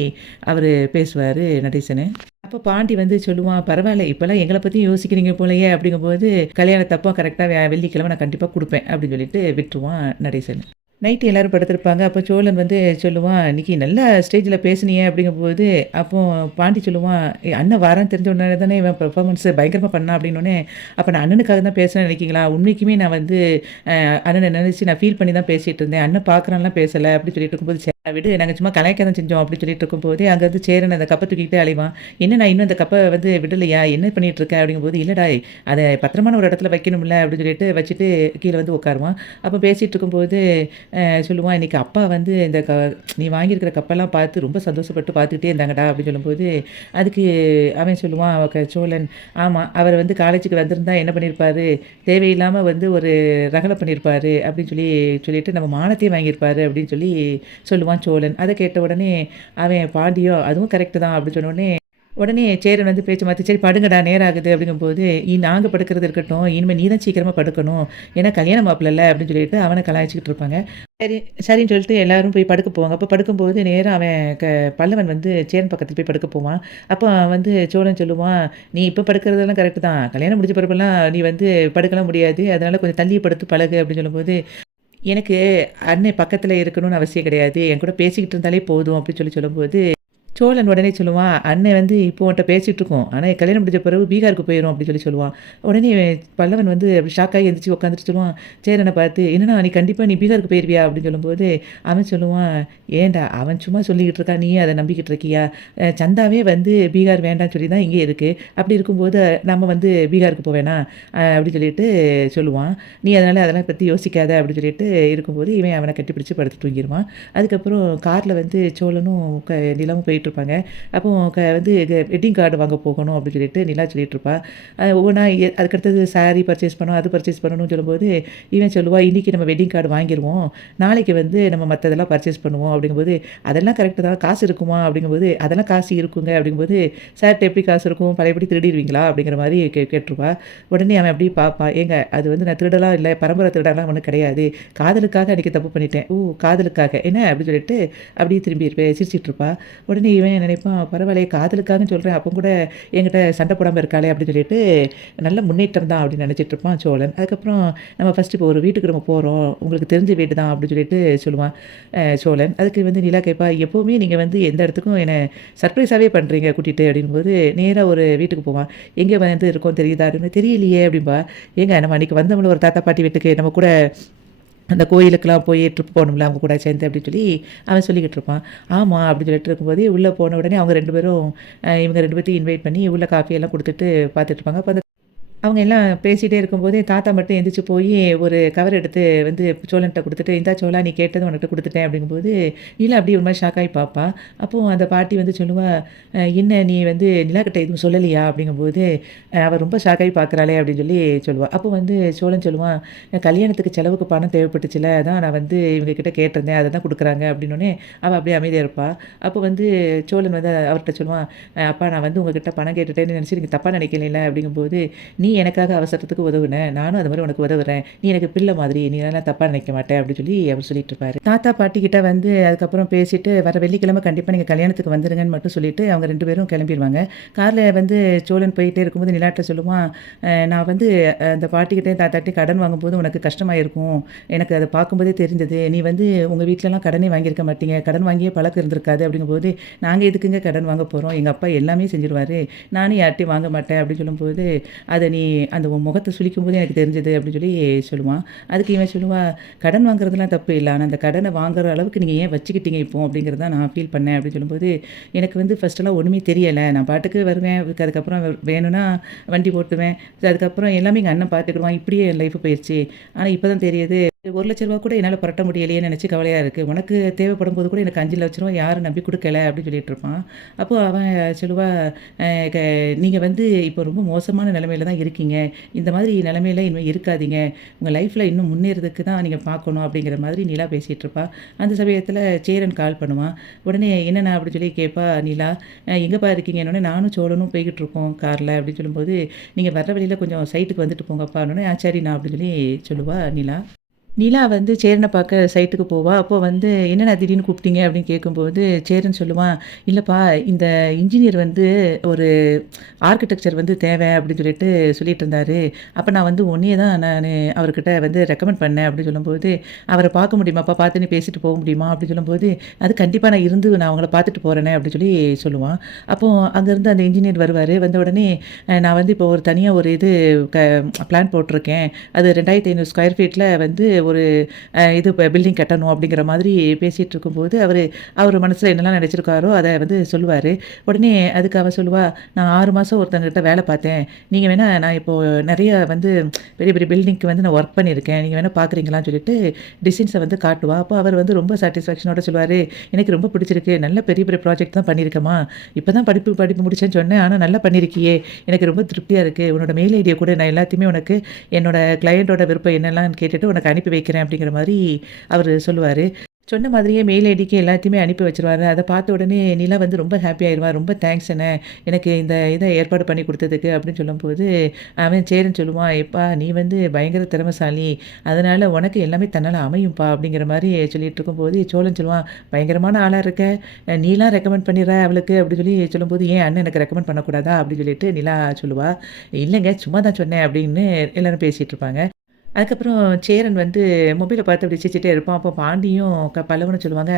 அவரு பேசுவாரு நடேசனு. அப்போ பாண்டி வந்து சொல்லுவான், "பரவால்ல இப்பலாம் எங்கள பத்தியும் யோசிக்கிறீங்க போலயே." அப்படிங்கும்போது, "கல்யாணத்தப்போ கரெக்ட்டா வெள்ளிக்கிழமை நான் கண்டிப்பா குடுப்பேன்." அப்படின்னு சொல்லிட்டு விட்டுருவான் நடேசன். நைட்டு எல்லாரும் படுத்திருப்பாங்க. அப்போ சோழன் வந்து சொல்லுவான், "இன்னைக்கு நல்லா ஸ்டேஜ்ல பேசினியே" அப்படிங்கும்போது, அப்போ பாண்டி சொல்லுவான், அண்ணன் வாரான்னு தெரிஞ்ச உடனே தானே இவன் பெர்ஃபார்மன்ஸ் பயங்கரமா பண்ணான்" அப்படின்னோனே, "அப்ப நான் அண்ணனுக்காக தான் பேசுனேன்னு நினைக்கிறீங்களா? உண்மைக்குமே நான் வந்து அண்ணன நினைச்சு நான் ஃபீல் பண்ணி தான் பேசிட்டு இருந்தேன். அண்ணன் பார்க்குறான்லாம் பேசல" அப்படின்னு சொல்லிட்டு இருக்கும்போது, விடு நாங்க சும்மா கலாய்க்க தான் செஞ்சோம்" அப்படின்னு சொல்லிட்டு இருக்கும்போதே, அங்கருந்து சேரன் அந்த கப்ப தூக்கிக்கிட்டே அலைவான். "என்ன நான் இன்னும் அந்த கப்ப வந்து விடலையா? என்ன பண்ணிட்டு இருக்க?" அப்படிங்கும்போது, "இல்லடா அத பத்திரமான ஒரு இடத்துல வைக்கணும்ல" அப்படின்னு சொல்லிட்டு வச்சுட்டு கீழ வந்து உட்காருவான். அப்ப பேசிட்டு இருக்கும்போது சொல்லுவான், "இன்னைக்கு அப்பா வந்து இந்த நீ வாங்கியிருக்கிற கப்பெல்லாம் பார்த்து ரொம்ப சந்தோஷப்பட்டு பார்த்துக்கிட்டே இருந்தாங்கடா" அப்படின்னு சொல்லும்போது, அதுக்கு அவன் சொல்லுவான் சோழன், "ஆமா, அவர் வந்து காலேஜுக்கு வந்திருந்தா என்ன பண்ணியிருப்பாரு? தேவையில்லாம வந்து ஒரு ரகளை பண்ணியிருப்பாரு" அப்படின்னு சொல்லிட்டு நம்ம மானத்தையே வாங்கியிருப்பாரு அப்படின்னு சொல்லுவான் சோழன். அத கேட்ட உடனே அவன் பாண்டியோ, "அதுவும் கரெக்ட்டு தான்" அப்படின்னு சொன்னோனே உடனே சேரன் வந்து பேச்ச மாத்தி, "சரி படுங்கடா நேரம் ஆகுது" அப்படிங்கும்போது, நாங்க படுக்கிறது இருக்கட்டும். இனிமே நீ தான் சீக்கிரமா படுக்கணும். ஏன்னா கல்யாண மாப்பிள்ளல" அப்படின்னு சொல்லிட்டு அவன கலாய்ச்சுக்கிட்டு இருப்பாங்க. சரி சரின்னு சொல்லிட்டு எல்லாரும் போய் படுக்க போவாங்க. அப்ப படுக்கும்போது நேரா அவன் பல்லவன் வந்து சேரன் பக்கத்துல போய் படுக்க போவான். அப்ப வந்து சோழன் சொல்லுவான், "நீ இப்ப படுக்கிறதெல்லாம் கரெக்ட்டு தான். கல்யாணம் முடிஞ்ச பிறகுலாம் நீ வந்து படுக்கலாம் முடியாது. அதனால கொஞ்சம் தள்ளி படுத்து பழகு" அப்படின்னு சொல்லும்போது, "எனக்கு அண்ணன் பக்கத்துல இருக்கணும்னு அவசியம் கிடையாது. என் கூட பேசிக்கிட்டு இருந்தாலே போதும்" அப்படின்னு சொல்லும்போது சோழன் உடனே சொல்லுவான், "அண்ணன் வந்து இப்போ உன்ட்ட பேசிட்டு இருக்கோம். ஆனா கல்யாணம் முடிஞ்ச பிறகு பீகாருக்கு போயிரும்" அப்படின்னு சொல்லுவான். உடனே பல்லவன் வந்து அப்படி ஷாக் ஆகி எந்திரிச்சு உட்காந்துட்டு சொல்லுவான், சேரன பார்த்து, "என்னண்ணா நீ கண்டிப்பா பீகாருக்கு போயிருவியா?" அப்படின்னு சொல்லும்போது, அவன் சொல்லுவான், "ஏன்டா அவன் சும்மா சொல்லிக்கிட்டு இருக்கான். நீயே அத நம்பிக்கிட்டு இருக்கியா? சந்தாவே வந்து பீகார் வேண்டான்னு சொல்லி தான் இங்கே இருக்கு. அப்படி இருக்கும்போது நம்ம வந்து பீகாருக்கு போவேனா?" அப்படின்னு சொல்லிட்டு சொல்லுவான். "நீ அதெல்லாம் பத்தி யோசிக்காத" அப்படின்னு சொல்லிட்டு இருக்கும்போது, இவன் அவன கட்டிப்பிடிச்சு படுத்து தூங்கிருவான். அதுக்கப்புறம் கார்ல வந்து சோழனும் நிலாவும் போயிட்டுருப்பாங்க. அப்போ வந்து வெட்டிங் கார்டு வாங்க போகணும் அப்படின்னு சொல்லிட்டு நிலா சொல்லிட்டுருப்பா. ஒவ்வொன்னா அதுக்கடுத்தது சாரி பர்ச்சேஸ் பண்ணணும், அது பர்ச்சேஸ் பண்ணணும்னு சொல்லும்போது, இவன் சொல்லுவா, "இன்னைக்கு நம்ம வெட்டிங் கார்டு வாங்கிருவோம். நாளைக்கு வந்து நம்ம மத்ததெல்லாம் பர்ச்சேஸ் பண்ணுவோம்." அப்படிங்கும்போது, "அதெல்லாம் கரெக்ட்டு தான். காசு இருக்குமா?" அப்படிங்கும்போது, "அதெல்லாம் காசு இருக்குங்க." அப்படிங்கும்போது, "சார்ட்ட எப்படி காசு இருக்கும்? பழையபடி திருடிருவீங்களா?" அப்படிங்கிற மாரி கேட்டுருவா. உடனே அவன் அப்படியே பார்ப்பான். "ஏங்க அது வந்து நான் திருடலாம் இல்ல. பரம்பரை திருடலாம் ஒண்ணும் கிடையாது. காதலுக்காக அன்னைக்கு தப்பு பண்ணிட்டேன்." "ஓ! காதலுக்காக. என்ன?" அப்படின்னு சொல்லிட்டு அப்படியே திரும்பி சிரிச்சுட்டு இருப்பா. உடனே இவன் நினைப்பான், "பரவாயில்லையே காதலுக்காகன்னு சொல்றேன். அப்போ கூட என்கிட்ட சண்டை போடாம இருக்காளே!" அப்படின்னு சொல்லிட்டு, நல்ல முன்னேற்றம் தான் அப்படின்னு நினைச்சிட்டு இருப்பான் சோழன். அதுக்கப்புறம் நம்ம ஃபர்ஸ்ட்டு இப்போ ஒரு வீட்டுக்கு நம்ம போறோம். உங்களுக்கு தெரிஞ்ச வீடு தான் அப்படின்னு சொல்லிட்டு சொல்லுவான் சோழன். அதுக்கு வந்து நிலா கேட்பா, "எப்பவுமே நீங்க வந்து எந்த இடத்துக்கும் என்ன சர்ப்ரைஸாவே பண்றீங்க கூட்டிட்டு" அப்படிங்கும்போது, நேரா ஒரு வீட்டுக்கு போவான். "எங்கே வந்து இருக்கோம் தெரியுதா?" அப்படின்னு. "தெரியலையே" அப்படிம்பா. "ஏங்க நம்ம அன்னைக்கு வந்தோம்ல ஒரு தாத்தா பாட்டி வீட்டுக்கு நம்ம கூட அந்த கோயிலுக்கெல்லாம் போய் ட்ரிப் போகணும்ல அவங்க கூட சேர்ந்து அப்படின்னு சொல்லி அவன் சொல்லிக்கிட்டு இருப்பான். ஆமாம் அப்படின்னு சொல்லிட்டு இருக்கும்போதே உள்ளே போன உடனே அவங்க 2 பேரும் இவங்க 2 பேத்தையும் இன்வைட் பண்ணி உள்ள காஃபியெல்லாம் குடுத்துட்டு பார்த்துட்டு இருப்பாங்க. அப்ப அவங்க எல்லாம் பேசிட்டே இருக்கும்போதே தாத்தா மட்டும் எந்திரிச்சு போய் ஒரு கவர் எடுத்து வந்து சோழன்ட்ட குடுத்துட்டு, "இந்தா சோளா நீ கேட்டது உனக்கிட்ட குடுத்துட்டேன்" அப்படிங்கும்போது, நிலா அப்படியே ஒரு மாரி ஷாக் ஆயி பாப்பா. அப்போ அந்த பாட்டி வந்து சொல்லுவா, "என்ன நீ வந்து நிலாக்கிட்ட எதுவும் சொல்லலையா?" அப்படிங்கும்போது, அவ ரொம்ப ஷாக் ஆயி பார்க்குறாளே அப்படின்னு சொல்லி சொல்லுவா. அப்போ வந்து சோழன் சொல்லுவான், கல்யாணத்துக்கு செலவுக்கு பணம் தேவைப்பட்டுச்சுல்ல, அதான் நான் வந்து இவங்க கிட்ட கேட்டிருந்தேன். அத தான் குடுக்குறாங்க" அப்படின்னோனே, அவ அப்படியே அமைதியா இருப்பா. அப்போ வந்து சோழன் வந்து அவர்ட்ட சொல்லுவான், "அப்பா நான் வந்து உங்ககிட்ட பணம் கேட்டுட்டேன்னு நெனச்சு நீங்க தப்பா நெனைக்கலைல" அப்படிங்கும்போது, "நீ எனக்காக அவசரத்துக்கு உதவுன. நானும் அது மாரி உனக்கு உதவுறேன். நீ எனக்கு பிள்ளை மாதிரி. நீ அதெல்லாம் தப்பா நினைக்க மாட்ட." அப்படி சொல்லி அவர் சொல்லிட்டு இருப்பாரு. தாத்தா, பாட்டி கிட்ட வந்து அதுக்கப்புறம் பேசிட்டு, வர வெள்ளிக்கிழமை கண்டிப்பா நீங்க கல்யாணத்துக்கு வந்துருங்கன்னு மட்டும் சொல்லிட்டு, அவங்க 2 பேரும் கிளம்பிருவாங்க. கார்ல வந்து சோழன் போயிட்டே இருக்கும்போது நிலாட்ட சொல்லுவான், நான் வந்து அந்த பாட்டிக்கிட்டயும் தாத்தாட்டையும் கடன் வாங்கும்போது உனக்கு கஷ்டமா இருக்கும். எனக்கு அத பார்க்கும்போதே தெரிஞ்சது. நீ வந்து உங்க வீட்லலாம் கடனே வாங்கியிருக்க மாட்டீங்க. கடன் வாங்கியே பழக்கம் இருந்திருக்காது." அப்படிங்கும்போது, "நாங்க எதுக்குங்க கடன் வாங்க போறோம்? எங்க அப்பா எல்லாமே செஞ்சுருவாரு. நானும் யார்ட்டயும் வாங்க மாட்டேன்." அப்படின்னு சொல்லும்போது, "அத நீ அந்த உன் முகத்த சுளிக்கும்போது எனக்கு தெரிஞ்சது" அப்படின்னு சொல்லி சொல்லுவான். அதுக்கு இவன் சொல்லுவான், "கடன் வாங்குறதெல்லாம் தப்பு இல்ல. ஆனா அந்த கடன வாங்குற அளவுக்கு நீங்க ஏன் வச்சுக்கிட்டீங்க இப்போ? அப்படிங்கிறது தான் நான் ஃபீல் பண்ணேன்" அப்படின்னு சொல்லும்போது, "எனக்கு வந்து ஃபர்ஸ்ட்டெல்லாம் ஒண்ணுமே தெரியல. நான் பாட்டுக்கு வருவேன். அதுக்கப்புறம் வேணும்னா வண்டி ஓட்டுவேன். அதுக்கப்புறம் எல்லாமே எங்க அண்ணன் பார்த்துக்கிடுவான். இப்படியே என் லைஃப் போயிருச்சு. ஆனா இப்ப தான் தெரியுது, ரூ. 1,00,000 கூட என்னால புரட்ட முடியலையேன்னு நெனச்சு கவலையா இருக்கு. உனக்கு தேவைப்படும்போது கூட எனக்கு ரூ. 5,00,000 யாரும் நம்பி குடுக்கல" அப்படின்னு சொல்லிட்டு இருப்பான். அப்போ அவன் சொல்லுவா, "அ க நீங்க வந்து இப்போ ரொம்ப மோசமான நிலைமையில தான் இருக்கீங்க. இந்த மாதிரி நிலைமையில இனிமே இருக்காதீங்க. உங்க லைஃப்ல இன்னும் முன்னேறதுக்கு தான் நீங்க பார்க்கணும்." அப்படிங்கிற மாதிரி நிலா பேசிட்டு இருப்பா. அந்த சமயத்தில சேரன் கால் பண்ணுவான். உடனே "என்னண்ணா?" அப்படின்னு சொல்லி கேட்பா நிலா. எங்கேப்பா இருக்கீங்கன்னோனே, "நானும் சோழனும் போய்க்கிட்டு இருக்கோம் கார்ல" அப்படின்னு சொல்லும்போது, "நீங்க வர்ற வழியில கொஞ்சம் சைட்டுக்கு வந்துட்டு போங்கப்பான்னோனே, சரிண்ணா" அப்படின்னு சொல்லி சொல்லுவா நிலா. நிலா வந்து சேரன பார்க்க சைட்டுக்கு போவா. அப்போ வந்து "என்னண்ணா திடீர்னு கூப்பிட்டீங்க?" அப்படின்னு கேட்கும்போது, சேரன் சொல்லுவான், "இல்லப்பா இந்த இன்ஜினியர் வந்து ஒரு ஆர்க்கிடெக்சர் வந்து தேவை" அப்படின்னு சொல்லிட்டு இருந்தாரு. அப்ப நான் வந்து உன்னைய தான் நானு அவர்கிட்ட வந்து ரெக்கமெண்ட் பண்ணேன் அப்படின்னு சொல்லும்போது, "அவர பார்க்க முடியுமாப்பா? பார்த்து நீ பேசிட்டு போக முடியுமா?" அப்படின்னு சொல்லும்போது, "அது கண்டிப்பா நான் இருந்து நான் அவங்கள பார்த்துட்டு போறேனே" அப்படின்னு சொல்லி சொல்லுவான். அப்போ அங்கேருந்து அந்த இன்ஜினியர் வருவாரு. வந்த உடனே, "நான் வந்து இப்போ ஒரு தனியா ஒரு இது க பிளான் போட்டிருக்கேன். அது 2500 ஸ்கொயர் ஃபீட்ல வந்து ஒரு இது பில்டிங் கட்டணும்." அப்படிங்கிற மாதிரி பேசிட்டு இருக்கும்போது, அவரு மனசுல என்னலாம் நெனச்சிருக்காரோ அத வந்து சொல்லுவாரு. உடனே அதுக்கு அவ சொல்லுவா, "நான் 6 மாசம் ஒருத்தவங்ககிட்ட வேல பார்த்தேன். நீங்க வேணா நான் இப்போ நெறைய வந்து பெரிய பெரிய பில்டிங்க்கு வந்து நான் ஒர்க் பண்ணியிருக்கேன். நீங்க வேணா பார்க்குறீங்களான்னு" சொல்லிட்டு டிசைன்ஸ வந்து காட்டுவா. அப்போ அவர் வந்து ரொம்ப சாட்டிஸ்ஃபேக்ஷனோட சொல்லுவாரு, "எனக்கு ரொம்ப பிடிச்சிருக்கு. நல்ல பெரிய பெரிய ப்ராஜெக்ட் தான் பண்ணியிருக்கம்மா. இப்ப தான் படிப்பு முடிச்சேன்னு சொன்னேன். ஆனா நல்லா பண்ணியிருக்கியே! எனக்கு ரொம்ப திருப்தியா இருக்கு. உன்னோட மெயில் ஐடிய குடு. நான் எல்லாத்தையுமே உனக்கு என்னோட கிளையண்டோட விருப்பம் என்னலாம் கேட்டுட்டு உனக்கு அனுப்பி வைக்கிறேன்." அப்படிங்கிற மாரி அவரு சொல்லுவாரு. சொன்ன மாதிரியே மெயில் ஐடிக்கு எல்லாத்தையுமே அனுப்பி வச்சுருவாரு. அத பார்த்த உடனே நிலா வந்து ரொம்ப ஹாப்பி ஆயிருவா. "ரொம்ப தேங்க்ஸ் அண்ணே. எனக்கு இந்த இத ஏற்பாடு பண்ணி குடுத்ததுக்கு" அப்படின்னு சொல்லும்போது, அவன் சேரன் சொல்லுவான், "எப்பா நீ வந்து பயங்கர திறமைசாலி. அதனால உனக்கு எல்லாமே தன்னால அமையும்பா" அப்படிங்கிற மாரி சொல்லிட்டு இருக்கும்போது, சோழன் சொல்லுவான், "பயங்கரமான ஆளா இருக்க. நீலாம் ரெக்கமெண்ட் பண்ணிடுற அவளுக்கு" அப்படின்னு சொல்லி சொல்லும்போது, "ஏன் அண்ணன் எனக்கு ரெக்கமெண்ட் பண்ணக்கூடாதா?" அப்படின்னு சொல்லிட்டு நிலா சொல்லுவா. "இல்லங்க சும்மா தான் சொன்னேன்" அப்படின்னு எல்லாரும் பேசிட்டு இருப்பாங்க. அதுக்கப்புறம் சேரன் வந்து மொபைல பார்த்து அப்படி சிரிச்சுட்டே இருப்பான். அப்போ பாண்டியும் பல்லவனும் சொல்லுவாங்க,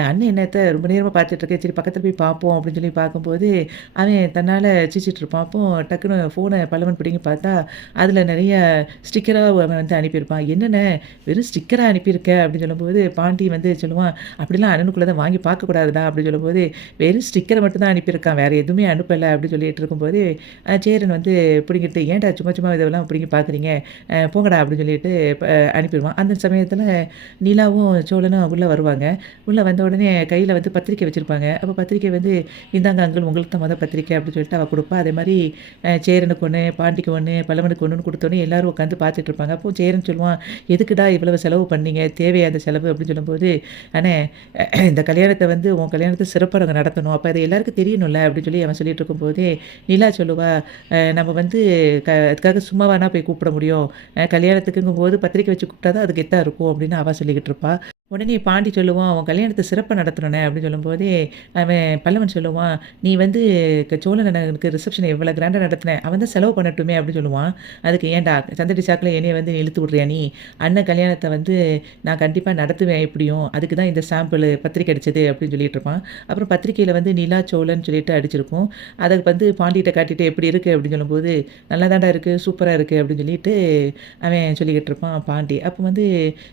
அண்ணன் என்னத்த ரொம்ப நேரமா பார்த்துட்டுருக்கேன். சரி பக்கத்துல போய் பார்ப்போம்" அப்படின்னு சொல்லி பார்க்கும்போது, அவன் தன்னால சிரிச்சுட்டு இருப்பான். அப்போ டக்குனு ஃபோன பல்லவன் பிடுங்கி பார்த்தா, அதில நெறைய ஸ்டிக்கரா அவன் வந்து அனுப்பியிருப்பான். "என்னண்ணே வெறும் ஸ்டிக்கரா அனுப்பியிருக்க" அப்படின்னு சொல்லும்போது, பாண்டி வந்து சொல்லுவான், "அப்படிலாம் அண்ணனுக்குள்ளத வாங்கி பார்க்கக்கூடாதுடா" அப்படின்னு சொல்லும்போது, "வெறும் ஸ்டிக்கர மட்டும் தான் அனுப்பியிருக்கான். வேற எதுவுமே அனுப்பல" அப்படின்னு சொல்லிட்டு இருக்கும்போது, சேரன் வந்து பிடுங்கிட்டு, "ஏன்டா சும்மா சும்மா இதெல்லாம் பிடுங்கி பார்க்குறீங்க? போங்கடா" அப்படின்னு சொல்லிட்டு ப அனுப்பிருவான். அந்த சமயத்தில நிலாவும், சோழனும் உள்ள வருவாங்க. உள்ள வந்த உடனே கையில வந்து பத்திரிக்கை வச்சிருப்பாங்க. அப்ப பத்திரிக்கை வந்து, "இந்தாங்க அங்கிள் உங்களுக்கு தான் பத்திரிக்கை" அப்படின்னு சொல்லிட்டு அவ குடுப்பா. அதேமாரி சேரனுக்கு 1, பாண்டிக்கு 1, பல்லவனுக்கு 1ன்னு குடுத்தோனே எல்லாரும் உட்காந்து பார்த்துட்டு இருப்பாங்க. அப்போ சேரன் சொல்லுவான், "எதுக்குடா இவ்வளவு செலவு பண்ணீங்க? தேவையா அந்த செலவு?" அப்படின்னு சொல்லும்போது, "அண்ணே இந்த கல்யாணத்த வந்து உன் கல்யாணத்த சிறப்பா நாங்க நடத்தணும். அப்ப அது எல்லாருக்கும் தெரியணும்ல" அப்படின்னு சொல்லி அவன் சொல்லிட்டு இருக்கும்போதே, நிலா சொல்லுவா, நம்ம வந்து அதுக்காக சும்மாவானா போய் கூப்பிட முடியும்? கல்யாணத்துக்குங்கும்போது பத்திரிக்கை வச்சு கூப்பிட்டா தான் அது கெத்தா இருக்கும்" அப்படின்னு அவ சொல்லிக்கிட்டு இருப்பா. உடனே பாண்டி சொல்லுவான், "உன் கல்யாணத்த சிறப்பா நடத்தணுண்ணே" அப்படின்னு சொல்லும்போதே, அவன் பல்லவன் சொல்லுவான், "நீ வந்து சோழன் அண்ணனுக்கு ரிசப்ஷன் எவ்வளோ கிராண்டா நடத்துன, அவன் தான் செலவு பண்ணட்டுமே" அப்படின்னு சொல்லுவான். அதுக்கு "ஏன்டா சந்தடி சாக்குல என்னைய வந்து நீ இழுத்து விடுறியா நீ? அண்ணன் கல்யாணத்த வந்து நான் கண்டிப்பா நடத்துவேன் எப்படியும். அதுக்கு தான் இந்த சாம்பிள் பத்திரிக்கை அடிச்சது" அப்படின்னு சொல்லிட்டு இருப்பான். அப்புறம் பத்திரிக்கையில வந்து நிலா சோழன் சொல்லிட்டு அடிச்சிருக்கும். அத வந்து பாண்டிட்ட காட்டிட்டு "எப்படி இருக்கு?" அப்படின்னு சொல்லும்போது, "நல்லா தான்டா இருக்கு, சூப்பரா இருக்கு" அப்படின்னு சொல்லிட்டு அவன் சொல்லிக்கிட்டு இருப்பான் பாண்டி. அப்போ வந்து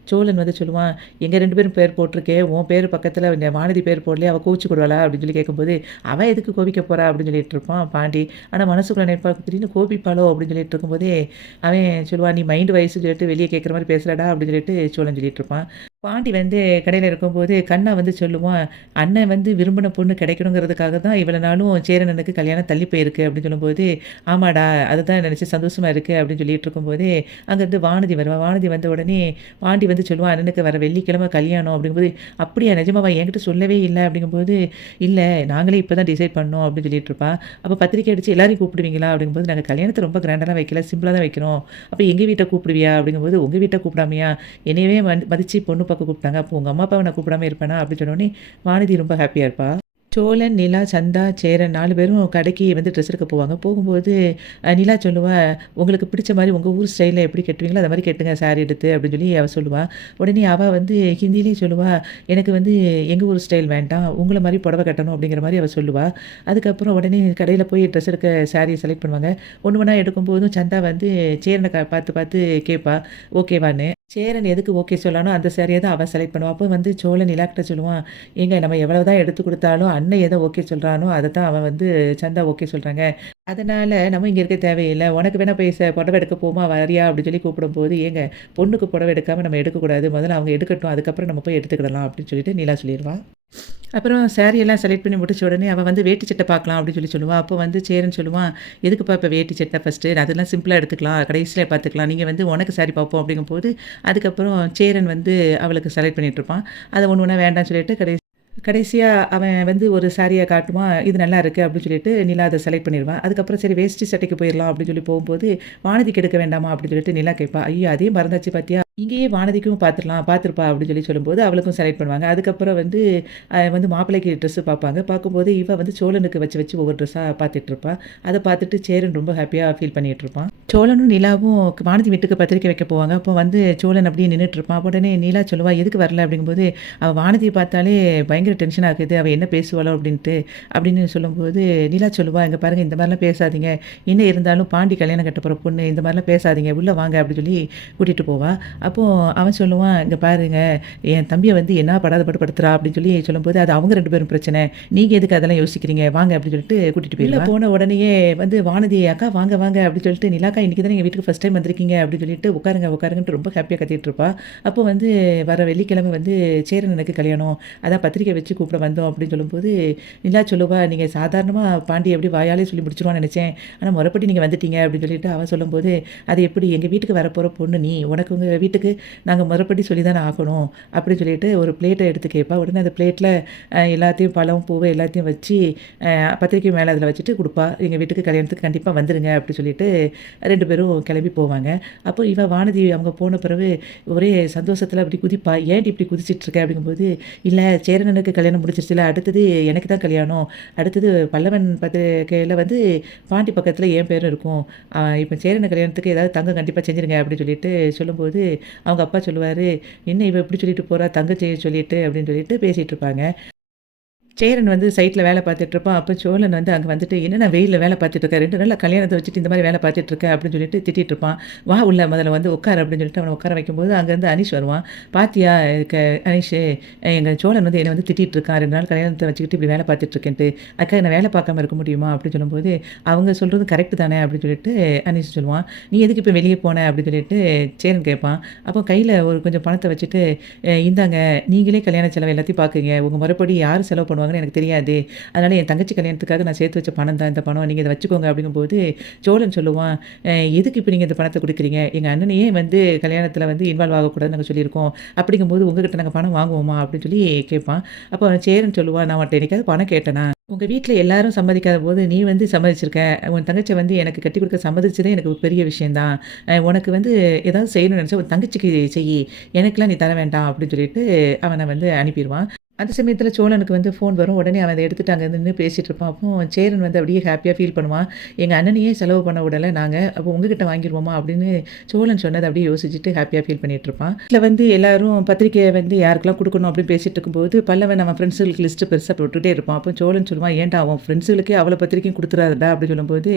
சோழன் வந்து சொல்லுவான், "எங்க 2 பேரும் பேர் போட்டிருக்கே, உன் பேரு பக்கத்துல இந்த வானதி பேர் போடலையே, அவ கோவிச்சுக்கிடுவாளா?" அப்படின்னு சொல்லி கேட்கும்போது, "அவ எதுக்கு கோபிக்க போறா?" அப்படின்னு சொல்லிட்டு இருப்பான் பாண்டி. ஆனா மனசுக்குள்ள நினைப்பா, "திடீர்னு கோபிப்பாளோ?" அப்படின்னு சொல்லிட்டு இருக்கும்போதே, அவன் சொல்லுவான், "நீ மைண்ட் வாய்ஸ்ன்னு சொல்லிட்டு வெளிய கேட்குற மாரி பேசுறடா" அப்படின்னு சொல்லிட்டு சோழன் சொல்லிட்டு இருப்பான். பாண்டி வந்து கடையில இருக்கும்போது கண்ணா வந்து சொல்லுவான், "அண்ணன் வந்து விரும்பின பொண்ணு கிடைக்கணுங்கிறதுக்காக தான் இவ்வளோ நாளும் சேரனனுக்கு கல்யாணம் தள்ளி போயிருக்கு" அப்படின்னு சொல்லும்போது, "ஆமாடா, அதுதான் நினச்சு சந்தோஷமா இருக்கு" அப்படின்னு சொல்லிட்டு இருக்கும்போதே, அங்கேருந்து வானதி வருவா. வானதி வந்த உடனே பாண்டி வந்து சொல்லுவான், "அண்ணனுக்கு வர வெள்ளிக்கிழமை கல்யாணம்" அப்படிங்கும்போது, "அப்படியா நிஜமாவா? என்கிட்ட சொல்லவே இல்ல" அப்படிங்கும்போது, "இல்ல நாங்களே இப்ப தான் டிசைட் பண்ணோம்" அப்படின்னு சொல்லிட்டு இருப்பா. "அப்ப பத்திரிக்கை அடிச்சு எல்லாரையும் கூப்பிடுவீங்களா?" அப்படிங்கும்போது, "நாங்க கல்யாணத்த ரொம்ப கிராண்டாலாம் வைக்கல, சிம்பிளா தான் வைக்கிறோம். அப்ப எங்க வீட்ட கூப்பிடுவியா?" அப்படிங்கும்போது, "உங்க வீட்ட கூப்பிடாமயா? என்னையவே மதிச்சு பொண்ணு பார்க்க கூப்பிட்டாங்க. அப்போ உங்க அம்மா, அப்பாவ நான் கூப்பிடாம இருப்பேனா?" அப்படின்னு சொன்னோனே, வானதி ரொம்ப ஹாப்பியா இருப்பா. சோழன், நிலா, சந்தா, சேரன் 4 பேரும் கடைக்கு வந்து ட்ரெஸ் எடுக்க போவாங்க. போகும்போது நிலா சொல்லுவா, "உங்களுக்கு பிடிச்ச மாரி உங்க ஊர் ஸ்டைல்ல எப்படி கட்டுவீங்களோ, அது மாரி கட்டுங்க சாரி எடுத்து" அப்படின்னு சொல்லி அவ சொல்லுவா. உடனே அவ வந்து ஹிந்தியிலேயே சொல்லுவா, "எனக்கு வந்து எங்க ஊர் ஸ்டைல் வேண்டாம். உங்கள மாரி புடவ கட்டணும்" அப்படிங்கிற மாரி அவ சொல்லுவா. அதுக்கப்புறம் உடனே கடையில போய் ட்ரெஸ் எடுக்க சாரிய செலக்ட் பண்ணுவாங்க. ஒண்ணு ஒண்ணா எடுக்கும்போதும் சந்தா வந்து சேரன பார்த்து பார்த்து கேட்பா, ஓகேவான்னு. சேரன் எதுக்கு ஓகே சொன்னானோ, அந்த சாரிய தான் அவ செலக்ட் பண்ணுவா. அப்போ வந்து சோழன் நிலாக்கிட்ட சொல்லுவான், "ஏங்க நம்ம எவ்வளவு தான் எடுத்து குடுத்தாலும், அண்ணன் எத ஓகே சொல்றானோ, அத தான் அவன் வந்து சந்தா ஓகே சொல்றாங்க. அதனால நம்ம இங்க இருக்க தேவையில்ல. உனக்கு வேணா போய் புடவ எடுக்க போமா வரியா?" அப்படின்னு சொல்லி கூப்பிடும்போது, "ஏங்க பொண்ணுக்கு புடவ எடுக்காம நம்ம எடுக்கக்கூடாது. முதல்ல அவங்க எடுக்கட்டும். அதுக்கப்புறம் நம்ம போய் எடுத்துக்கிடலாம்" அப்படின்னு சொல்லிட்டு நிலா சொல்லிருவா. அப்புறம் சாரி எல்லாம் செலக்ட் பண்ணி முடிச்ச உடனே அவ வந்து வேட்டி சட்டை பார்க்கலாம் அப்படின்னு சொல்லி சொல்லுவா. அப்போ வந்து சேரன் சொல்லுவான், "எதுக்குப்பா இப்ப வேட்டி சட்டை ஃபர்ஸ்ட்டு? அதெல்லாம் சிம்பிளா எடுத்துக்கலாம். கடைசியில பார்த்துக்கலாம். நீங்க வந்து உனக்கு சாரி பார்ப்போம்" அப்படிங்கும்போது, அதுக்கப்புறம் சேரன் வந்து அவளுக்கு செலக்ட் பண்ணிட்டு இருப்பான். அத ஒண்ணு ஒண்ணா வேண்டான்னு சொல்லிட்டு கடைசியா அவன் வந்து ஒரு சாரிய காட்டுவான். "இது நல்லா இருக்கு" அப்படின்னு சொல்லிட்டு நிலா அத செலக்ட் பண்ணிருவா. அதுக்கப்புறம் சரி வேஷ்டி சட்டைக்கு போயிரலாம் அப்படின்னு சொல்லி போகும்போது, "வானதிக்கு எடுக்க வேண்டாமா?" அப்படின்னு சொல்லிட்டு நிலா கேட்பா. "ஐயோ! அதையும் மறந்தாச்சு பார்த்தியா? இங்கேயே வானதிக்கும் பார்த்துரலாம். பார்த்துருப்பா" அப்படின்னு சொல்லி சொல்லும்போது, அவளுக்கும் செலக்ட் பண்ணுவாங்க. அதுக்கப்புறம் வந்து வந்து மாப்பிள்ளைக்கு ட்ரெஸ்ஸு பார்ப்பாங்க. பார்க்கும்போது இவ வந்து சோழனுக்கு வச்சு வச்சு ஒவ்வொரு ட்ரெஸ்ஸா பார்த்துட்ருப்பா. அத பார்த்துட்டு சேரன் ரொம்ப ஹேப்பியா ஃபீல் பண்ணிட்டுருப்பான். சோழனும் நிலாவும் வானதி வீட்டுக்கு பத்திரிக்கை வைக்க போவாங்க. அப்போ வந்து சோழன் அப்படியே நின்னுட்டுருப்பான். உடனே நிலா சொல்லுவா, "எதுக்கு வரல?" அப்படிங்கும்போது, "அவ வானதிய பார்த்தாலே பயங்கர டென்ஷன் ஆகுது. அவ என்ன பேசுவாளோ?" அப்படின்ட்டு. அப்படின்னு சொல்லும்போது, நிலா சொல்லுவா, "இங்க பாருங்க இந்த மாரிலாம் பேசாதீங்க. என்ன இருந்தாலும் பாண்டி கல்யாணம் கட்ட போற பொண்ணு. இந்த மாரிலாம் பேசாதீங்க. உள்ள வாங்க" அப்படின்னு சொல்லி கூட்டிட்டு போவா. அப்போ அவன் சொல்லுவான், "இங்க பாருங்க, என் தம்பிய வந்து என்ன படாத பாடு படுத்துறா" அப்படின்னு சொல்லி சொல்லும்போது, "அது அவங்க 2 பேரும் பிரச்சனை. நீங்க எதுக்கு அதெல்லாம் யோசிக்கிறீங்க? வாங்க" அப்படின்னு சொல்லிட்டு கூட்டிட்டு போயிருவா. உள்ள போன உடனேயே வந்து வானதி, "அக்கா வாங்க வாங்க" அப்படின்னு சொல்லிட்டு, "நிலாக்கா இன்னைக்கு தானே எங்க வீட்டுக்கு ஃபர்ஸ்ட் டைம் வந்திருக்கீங்க" அப்படின்னு சொல்லிட்டு, "உட்காருங்க உட்காருங்கன்ட்டு" ரொம்ப ஹேப்பியா கத்திட்டு இருப்பா. அப்போ வந்து வர வெள்ளிக்கிழமை வந்து சேரனுக்கு கல்யாணம். அதான் பத்திரிக்கை வச்சு கூப்பிட வந்தோம் அப்படின்னு சொல்லும்போது, நிலா சொல்லுவா, "நீங்க சாதாரணமா பாண்டிய எப்படி வாயாலே சொல்லி முடிச்சுருவான்னு நெனச்சேன். ஆனா முறைப்படி நீங்க வந்துட்டீங்க" அப்படின்னு சொல்லிட்டு அவ சொல்லும்போது, "அது எப்படி எங்க வீட்டுக்கு வரப்போற பொண்ணு நீ. உனக்கு உங்க வீட்டுக்கு நாங்க முறைப்படி சொல்லி தானே ஆகணும்" அப்படின்னு சொல்லிட்டு ஒரு பிளேட்ட எடுத்து கேட்பா. உடனே அந்த பிளேட்ல எல்லாத்தையும் பழம், பூவு எல்லாத்தையும் வச்சு பத்திரிக்கை மேல அதில வச்சுட்டு குடுப்பா. "எங்க வீட்டுக்கு கல்யாணத்துக்கு கண்டிப்பா வந்துருங்க" அப்படி சொல்லிட்டு 2 பேரும் கிளம்பி போவாங்க. அப்போ இவ வானதி அவங்க போன பிறகு ஒரே சந்தோஷத்தில அப்படி குதிப்பா. "ஏன்டி இப்படி குதிச்சிட்டு இருக்க?" அப்படிங்கும்போது, "இல்ல சேரனனுக்கு கல்யாணம் முடிஞ்சிருச்சுல, அடுத்தது எனக்கு தான் கல்யாணம். அடுத்தது பல்லவன் பத்திரிக்கையில வந்து பாண்டி பக்கத்தில என் பேரும் இருக்கும். இப்ப சேரன் கல்யாணத்துக்கு ஏதாவது தங்கம் கண்டிப்பா செஞ்சுருங்க" அப்படின்னு சொல்லிட்டு சொல்லும்போது, அவங்க அப்பா சொல்லுவாரு, "என்ன இவ இப்படி சொல்லிட்டு போறா, தங்கச்சிய சொல்லிட்டு" அப்படின்னு சொல்லிட்டு பேசிட்டு இருப்பாங்க. சேரன் வந்து சைட்ல வேலை பார்த்துட்டுருப்பான். அப்ப சோழன் வந்து அங்க வந்துட்டு, "என்னண்ணா வெயில்ல வேலை பார்த்துட்டு இருக்க? 2 நாள்ல கல்யாணத்த வச்சுட்டு இந்த மாரி வேலை பார்த்துட்டு இருக்க" அப்படின்னு சொல்லிட்டு திட்டிட்டு இருப்பான். "வா உள்ள முதல்ல வந்து உட்காரு" அப்படின்னு சொல்லிட்டு அவன உட்கார வைக்கும்போது, அங்கருந்து அனீஷ் வருவான். "பாத்தியா அனீஷு, எங்க சோழன் வந்து என்ன வந்து திட்டிட்டு இருக்கான். 2 நாள் கல்யாணத்த வச்சுக்கிட்டு இப்படி வேலை பார்த்துட்டு இருக்கேன்ட்டு. அதுக்காக நான் வேலை பார்க்காம இருக்க முடியுமா?" அப்படின்னு சொல்லும்போது, "அவங்க சொல்றது கரெக்ட் தானே" அப்படின்னு சொல்லிட்டு அனீஷ் சொல்லுவான். "நீ எதுக்கு இப்ப வெளிய போன?" அப்படின்னு சொல்லிட்டு சேரன் கேட்பான். அப்போ கையில ஒரு கொஞ்சம் பணத்த வச்சுட்டு, இந்தாங்க நீங்களே கல்யாண செலவு எல்லாத்தையும் பார்க்குங்க. உங்க முறைப்படி யார் செலவு பண்ணுவாங்கன்னு எனக்கு தெரியாது. அதனால என் தங்கச்சி கல்யாணத்துக்காக நான் சேர்த்து வச்ச பணம் தான் இந்த பணம். நீங்க இத வச்சுக்கோங்க" அப்படிங்கும்போது, சோழன் சொல்லுவான், எதுக்கு இப்ப நீங்க இந்த பணத்த குடுக்குறீங்க? எங்க அண்ணனையே வந்து கல்யாணத்தில வந்து இன்வால்வ் ஆகக்கூடாதுன்னு நாங்க சொல்லியிருக்கோம். அப்படிங்கும்போது உங்ககிட்ட நாங்க பணம் வாங்குவோமா?" அப்படின்னு சொல்லி கேட்பான். அப்போ சேரன் சொல்லுவான், "நான் உன்ட்ட என்னைக்காவது பணம் கேட்டனா? உங்க வீட்ல எல்லாரும் சம்மதிக்காத போது, நீ வந்து சம்மதிச்சிருக்க. உன் தங்கச்சிய வந்து எனக்கு கட்டிக் குடுக்க சம்மதிச்சதே எனக்கு ஒரு பெரிய விஷயம் தான். உனக்கு வந்து ஏதாவது செய்யணும்னு நெனச்சா உன் தங்கச்சிக்கு செய்யி. எனக்கெல்லாம் நீ தர வேண்டாம் அப்படின்னு சொல்லிட்டு அவன வந்து அனுப்பிருவான். அந்த சமயத்தில சோழனுக்கு வந்து ஃபோன் வரும். உடனே அவன் அத எடுத்துட்டு அங்க நின்னு பேசிட்டு இருப்பான். அப்போ சேரன் வந்து அப்படியே ஹேப்பியா ஃபீல் பண்ணுவான். எங்க அண்ணனையே செலவு பண்ண விடல நாங்க. அப்போ உங்ககிட்ட வாங்கிருவோமா அப்படின்னு சோழன் சொன்னத அப்படியே யோசிச்சுட்டு ஹேப்பியா ஃபீல் பண்ணிட்டு இருப்பான். வீட்ல வந்து எல்லாரும் பத்திரிக்கைய வந்து யாருக்கெல்லாம் குடுக்கணும் அப்படின்னு பேசிட்டு இருக்கும்போது, பல்லவன் அவன் ஃப்ரெண்ட்ஸுகளுக்கு லிஸ்ட் பெருசா போட்டுட்டே இருப்பான். அப்போ சோழன் சொல்லுவான், "ஏன்டா உன் ஃப்ரெண்ட்ஸுகளுக்கே அவ்வளோ பத்திரிக்கையும் குடுத்துறாதடா" அப்படின்னு சொல்லும்போது,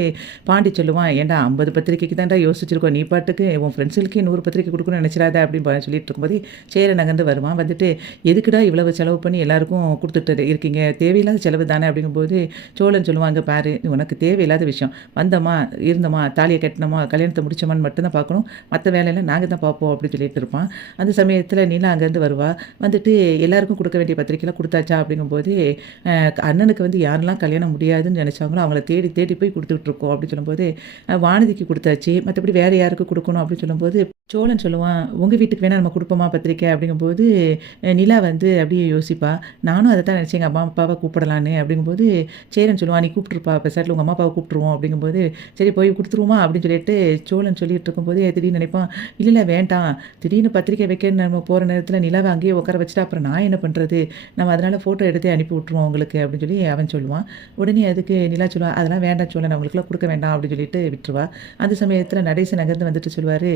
பாண்டி சொல்லுவான், "ஏன்டா 50 பத்திரிக்கைக்கு தான்டா யோசிச்சிருக்கோம். நீ பாட்டுக்கு உன் ஃப்ரெண்ட்ஸுகளுக்கே 100 பத்திரிக்கை குடுக்கணும்னு நெனச்சிராத" அப்படின்னு சொல்லிட்டு இருக்கும்போது, சேரன் அங்கருந்து வருவான். வந்துட்டு, "எதுக்குடா இவ்வளவு செலவு பண்ணி எல்லாருக்கும் குடுத்துட்டு இருக்கீங்க? தேவையில்லாத செலவு தானே" அப்படிங்கும்போது, சோழன் சொல்லுவான், "இங்க பாரு, உனக்கு தேவையில்லாத விஷயம். வந்தோமா, இருந்தோமா, தாலிய கட்டினோமா, கல்யாணத்த முடிச்சோமான்னு மட்டும் தான் பார்க்கணும். மத்த வேலையெல்லாம் நாங்க தான் பார்ப்போம்" அப்படின்னு சொல்லிட்டு இருப்பான். அந்த சமயத்தில நிலா அங்கேருந்து வருவா. வந்துட்டு எல்லாருக்கும் குடுக்க வேண்டிய பத்திரிக்கைலாம் குடுத்தாச்சா அப்படிங்கும்போது, அ அண்ணனுக்கு வந்து யாரெல்லாம் கல்யாணம் முடியாதுன்னு நெனைச்சாங்களோ, அவங்கள தேடி தேடி போய் குடுத்துட்டு இருக்கோம் அப்படின்னு சொல்லும்போது, வானதிக்கு குடுத்தாச்சு. மத்தபடி வேற யாருக்கு குடுக்கணும் அப்படின்னு சொல்லும்போது, சோழன் சொல்லுவான், "உங்க வீட்டுக்கு வேணா நம்ம குடுப்போமா பத்திரிக்கை?" அப்படிங்கும்போது, நிலா வந்து அப்படியே யோசிப்பா. நானும் அத தான் நெனச்சேன், எங்க அம்மா, அப்பாவ கூப்பிடலான்னு. அப்படிங்கும்போது, சேரன் சொல்லுவான், "நீ கூப்பிட்டுருப்பா பெசாட்ல உங்க அம்மா, அப்பாவ கூப்பிட்டுருவோம்." அப்படிங்கும்போது, "சரி போய் குடுத்துருவோமா?" அப்படின்னு சொல்லிட்டு சோழன் சொல்லிட்டு இருக்கும்போது, திடீர்னு நெனைப்பான், "இல்ல, இல்ல வேண்டாம். திடீர்னு பத்திரிக்கை வைக்கன்னு நம்ம போற நேரத்தில நிலாவ அங்கேயே உட்கார வச்சுட்டா, அப்புறம் நான் என்ன பண்றது? நம்ம அதனால ஃபோட்டோ எடுத்தே அனுப்பி விட்டுருவோம் உங்களுக்கு." அப்படின்னு சொல்லி அவன் சொல்லுவான். உடனே அதுக்கு நிலா சொல்லுவா, "அதெல்லாம் வேண்டாம் சோழன். அவங்களுக்கெல்லாம் குடுக்க வேண்டாம்." அப்படின்னு சொல்லிட்டு விட்டுருவா. அந்த சமயத்தில நடேசன் அங்கேருந்து வந்துட்டு சொல்லுவாரு,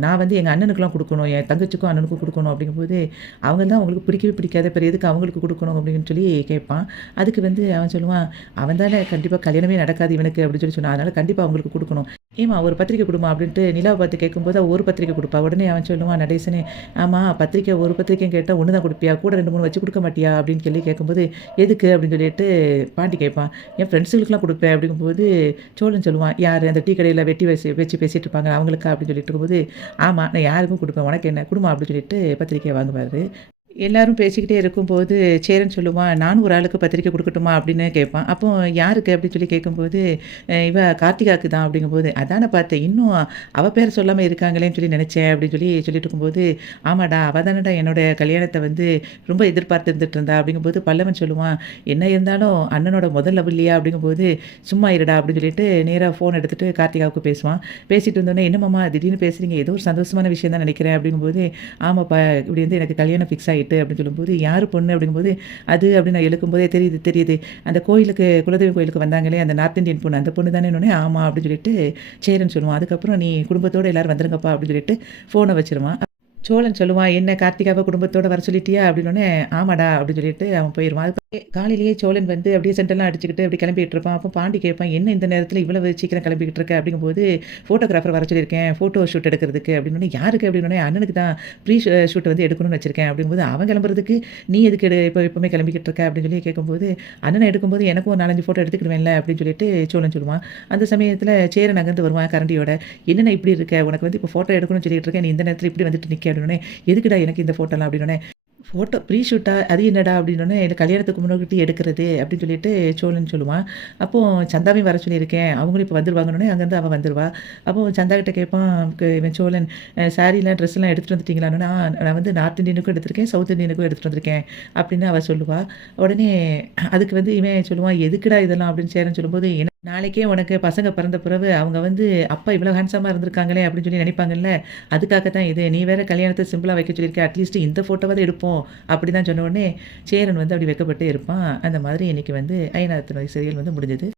"நான் வந்து எங்க அண்ணனுக்குலாம் குடுக்கணும். என் தங்கச்சிக்கும், அண்ணனுக்கும் குடுக்கணும்." அப்படிங்கும்போது, "அவங்க தான் உங்களுக்கு பிடிக்கவே பிடிக்காது. அப்புறம் எதுக்கு அவங்களுக்கு குடுக்கணும்?" அப்படின்னு சொல்லி கேட்பான். அதுக்கு வந்து அவன் சொல்லுவான், "அவன் தானே கண்டிப்பா கல்யாணமே நடக்காது இவனுக்கு." அப்படின்னு சொல்லி சொன்னான். அதனால கண்டிப்பா அவங்களுக்கு குடுக்கணும். "ஏம்மா ஒரு பத்திரிக்கை குடும்மா" அப்படின்ட்டு நிலாவ பார்த்து கேட்கும்போது, அவ ஒரு பத்திரிக்கை குடுப்பா. உடனே அவன் சொல்லுவான் நடேசனே, "ஆமா பத்திரிக்கை ஒரு பத்திரிக்கைன்னு கேட்டா 1 தான் குடுப்பியா? கூட 2, 3 வச்சு குடுக்க மாட்டியா?" அப்படின்னு சொல்லி கேட்கும்போது, "எதுக்கு?" அப்படின்னு சொல்லிட்டு பாண்டி கேட்பான். "என் ஃப்ரெண்ட்ஸுகளுக்குலாம் குடுப்பேன்." அப்படிங்கும்போது சோழன் சொல்லுவான், "யாரு? அந்த டீ கடையில வெட்டி வச்சு பேசிட்டு இருப்பாங்க அவங்களுக்கா?" அப்படின்னு சொல்லிட்டு இருக்கும்போது, "ஆமா நான் யாருக்கும் குடுப்பேன். உனக்கு என்ன? குடும்மா" அப்படின்னு சொல்லிட்டு பத்திரிக்கைய வாங்குவாரு. எல்லாரும் பேசிக்கிட்டே இருக்கும்போது, சேரன் சொல்லுவான், "நானும் ஒரு ஆளுக்கு பத்திரிக்கை குடுக்கட்டுமா?" அப்படின்னு கேட்பான். அப்போ "யாருக்கு?" அப்படின்னு சொல்லி கேட்கும்போது, இவ கார்த்திகாக்கு தான்." அப்படிங்கும்போது, "அதானே பார்த்தேன். இன்னும் அவ பேர சொல்லாம இருக்காங்களேன்னு சொல்லி நெனச்சேன்." அப்படின்னு சொல்லி சொல்லிட்டு இருக்கும்போது, "ஆமாடா, அவ தானடா என்னோட கல்யாணத்த வந்து ரொம்ப எதிர்பார்த்து இருந்துட்டு இருந்தா." அப்படிங்கும்போது பல்லவன் சொல்லுவான், "என்ன இருந்தாலும் அண்ணனோட முதல் லவ் இல்லையா?" அப்படிங்கும்போது, "சும்மா இருடா" அப்படின்னு சொல்லிட்டு நேரா ஃபோன் எடுத்துட்டு கார்த்திகாவுக்கு பேசுவான். பேசிட்டு இருந்தோனே, "என்ன மாமா திடீர்னு பேசுறீங்க? ஏதோ ஒரு சந்தோஷமான விஷயம் தான் நெனைக்கிறேன்." அப்படிங்கும்போது, "ஆமாப்பா, இப்படி வந்து எனக்கு கல்யாணம் ஃபிக்ஸ் ஆயிட்டு." அப்படின்னு சொல்லும்போது, "யாரு பொண்ணு?" அப்படிங்கும்போது, "அது" அப்படின்னு நான் இழுக்கும்போதே, "தெரியுது, தெரியுது. அந்த கோயிலுக்கு குலதெய்வம் கோயிலுக்கு வந்தாங்களே, அந்த நார்த் இந்தியன் பொண்ணு, அந்த பொண்ணு தானேன்னோனே." "ஆமா." அப்படின்னு சொல்லிட்டு சேரன் சொல்லுவான். அதுக்கப்புறம், "நீ குடும்பத்தோட எல்லாரும் வந்துருங்கப்பா." அப்படின்னு சொல்லிட்டு ஃபோன வச்சுருவான். சோழன் சொல்லுவான், "என்ன கார்த்திகாவ குடும்பத்தோட வர சொல்லிட்டியா?" அப்படின்னோனே, "ஆமாடா." அப்படின்னு சொல்லிட்டு அவன் போயிருவான். காலையிலேயே சோழன் வந்து அப்படியே சென்டர்லாம் அடிச்சுக்கிட்டு அப்படி கிளம்பிட்டு இருப்பான். அப்போ பாண்டி கேட்பான், "என்ன இந்த நேரத்தில இவ்வளவு சீக்கிரம் கிளம்பிக்கிட்டு இருக்க?" அப்படிங்கும்போது, "ஃபோட்டோகிராஃபர் வர சொல்லியிருக்கேன். ஃபோட்டோ ஷூட் எடுக்கிறதுக்கு." அப்படின்னோனே, "யாருக்கு?" அப்படின்னோனே, "அண்ணனுக்கு தான் ப்ரீ ஷூட் வந்து எடுக்கணும்னு வச்சிருக்கேன்." அப்படிங்கும்போது, "அவன் கிளம்புறதுக்கு நீ எதுக்கு எப்பவுமே கிளம்பிக்கிட்டு இருக்க?" அப்படின்னு சொல்லி கேட்கும்போது, "அண்ணன எடுக்கும்போது எனக்கும் ஒரு 4, 5 ஃபோட்டோ எடுத்துக்கிடுவேன்ல." அப்படின்னு சொல்லிட்டு சோழன் சொல்லுவான். அந்த சமயத்தில சேரன் அங்கேருந்து வருவான் கரண்டியோட. "என்னண்ணே இப்படி இருக்க? உனக்கு வந்து இப்போ ஃபோட்டோ எடுக்கணும்னு சொல்லிட்டு இருக்கேன். நீ இந்த நேரத்தில இப்படி வந்துட்டு நிக்க." அப்படின்னோனே, "எதுக்குடா எனக்கு இந்த ஃபோட்டோலாம்?" அப்படின்னோனே, "ஃபோட்டோ ப்ரீ ஷூட்டா? அது என்னடா?" அப்படின்னோனே, "இது கல்யாணத்துக்கு முன்னாடி எடுக்கிறது." அப்படின்னு சொல்லிட்டு சோழன் சொல்லுவான். அப்போ சந்தாவையும் வர சொல்லியிருக்கேன். அவங்களும் இப்போ வந்துருவாங்கன்னோனே, அங்கேருந்து அவ வந்துருவா. அப்போ சந்தா கிட்ட கேட்பான் இவன் சோழன், சாரீலாம், ட்ரெஸ்லாம் எடுத்துட்டு வந்துட்டீங்களான்னோனே, நான் வந்து நார்த் இண்டியனுக்கும் எடுத்திருக்கேன், சவுத் இண்டியனுக்கும் எடுத்துட்டு வந்திருக்கேன்." அப்படின்னு அவ சொல்லுவா. உடனே அதுக்கு வந்து இவன் சொல்லுவான், "எதுக்குடா இதெல்லாம்?" அப்படின்னு சேரன் சொல்லும்போது, நாளைக்கே உனக்கு பசங்க பிறந்த பிறகு அவங்க வந்து, அப்பா இவ்வளோ ஹேண்ட்ஸமா இருந்திருக்காங்களே அப்படின்னு சொல்லி நினைப்பாங்கல்ல. அதுக்காக தான் இது. நீ வேற கல்யாணத்த சிம்பிளா வைக்க சொல்லியிருக்க. அட்லீஸ்ட் இந்த ஃபோட்டோவாவது எடுப்போம். அப்படிதான் சொன்ன உடனே, சேரன் வந்து அப்படி வெட்கப்பட்டே இருப்பான். அந்த மாதிரி இன்னைக்கு வந்து ஐயனார் துணை சீரியல் வந்து முடிஞ்சது.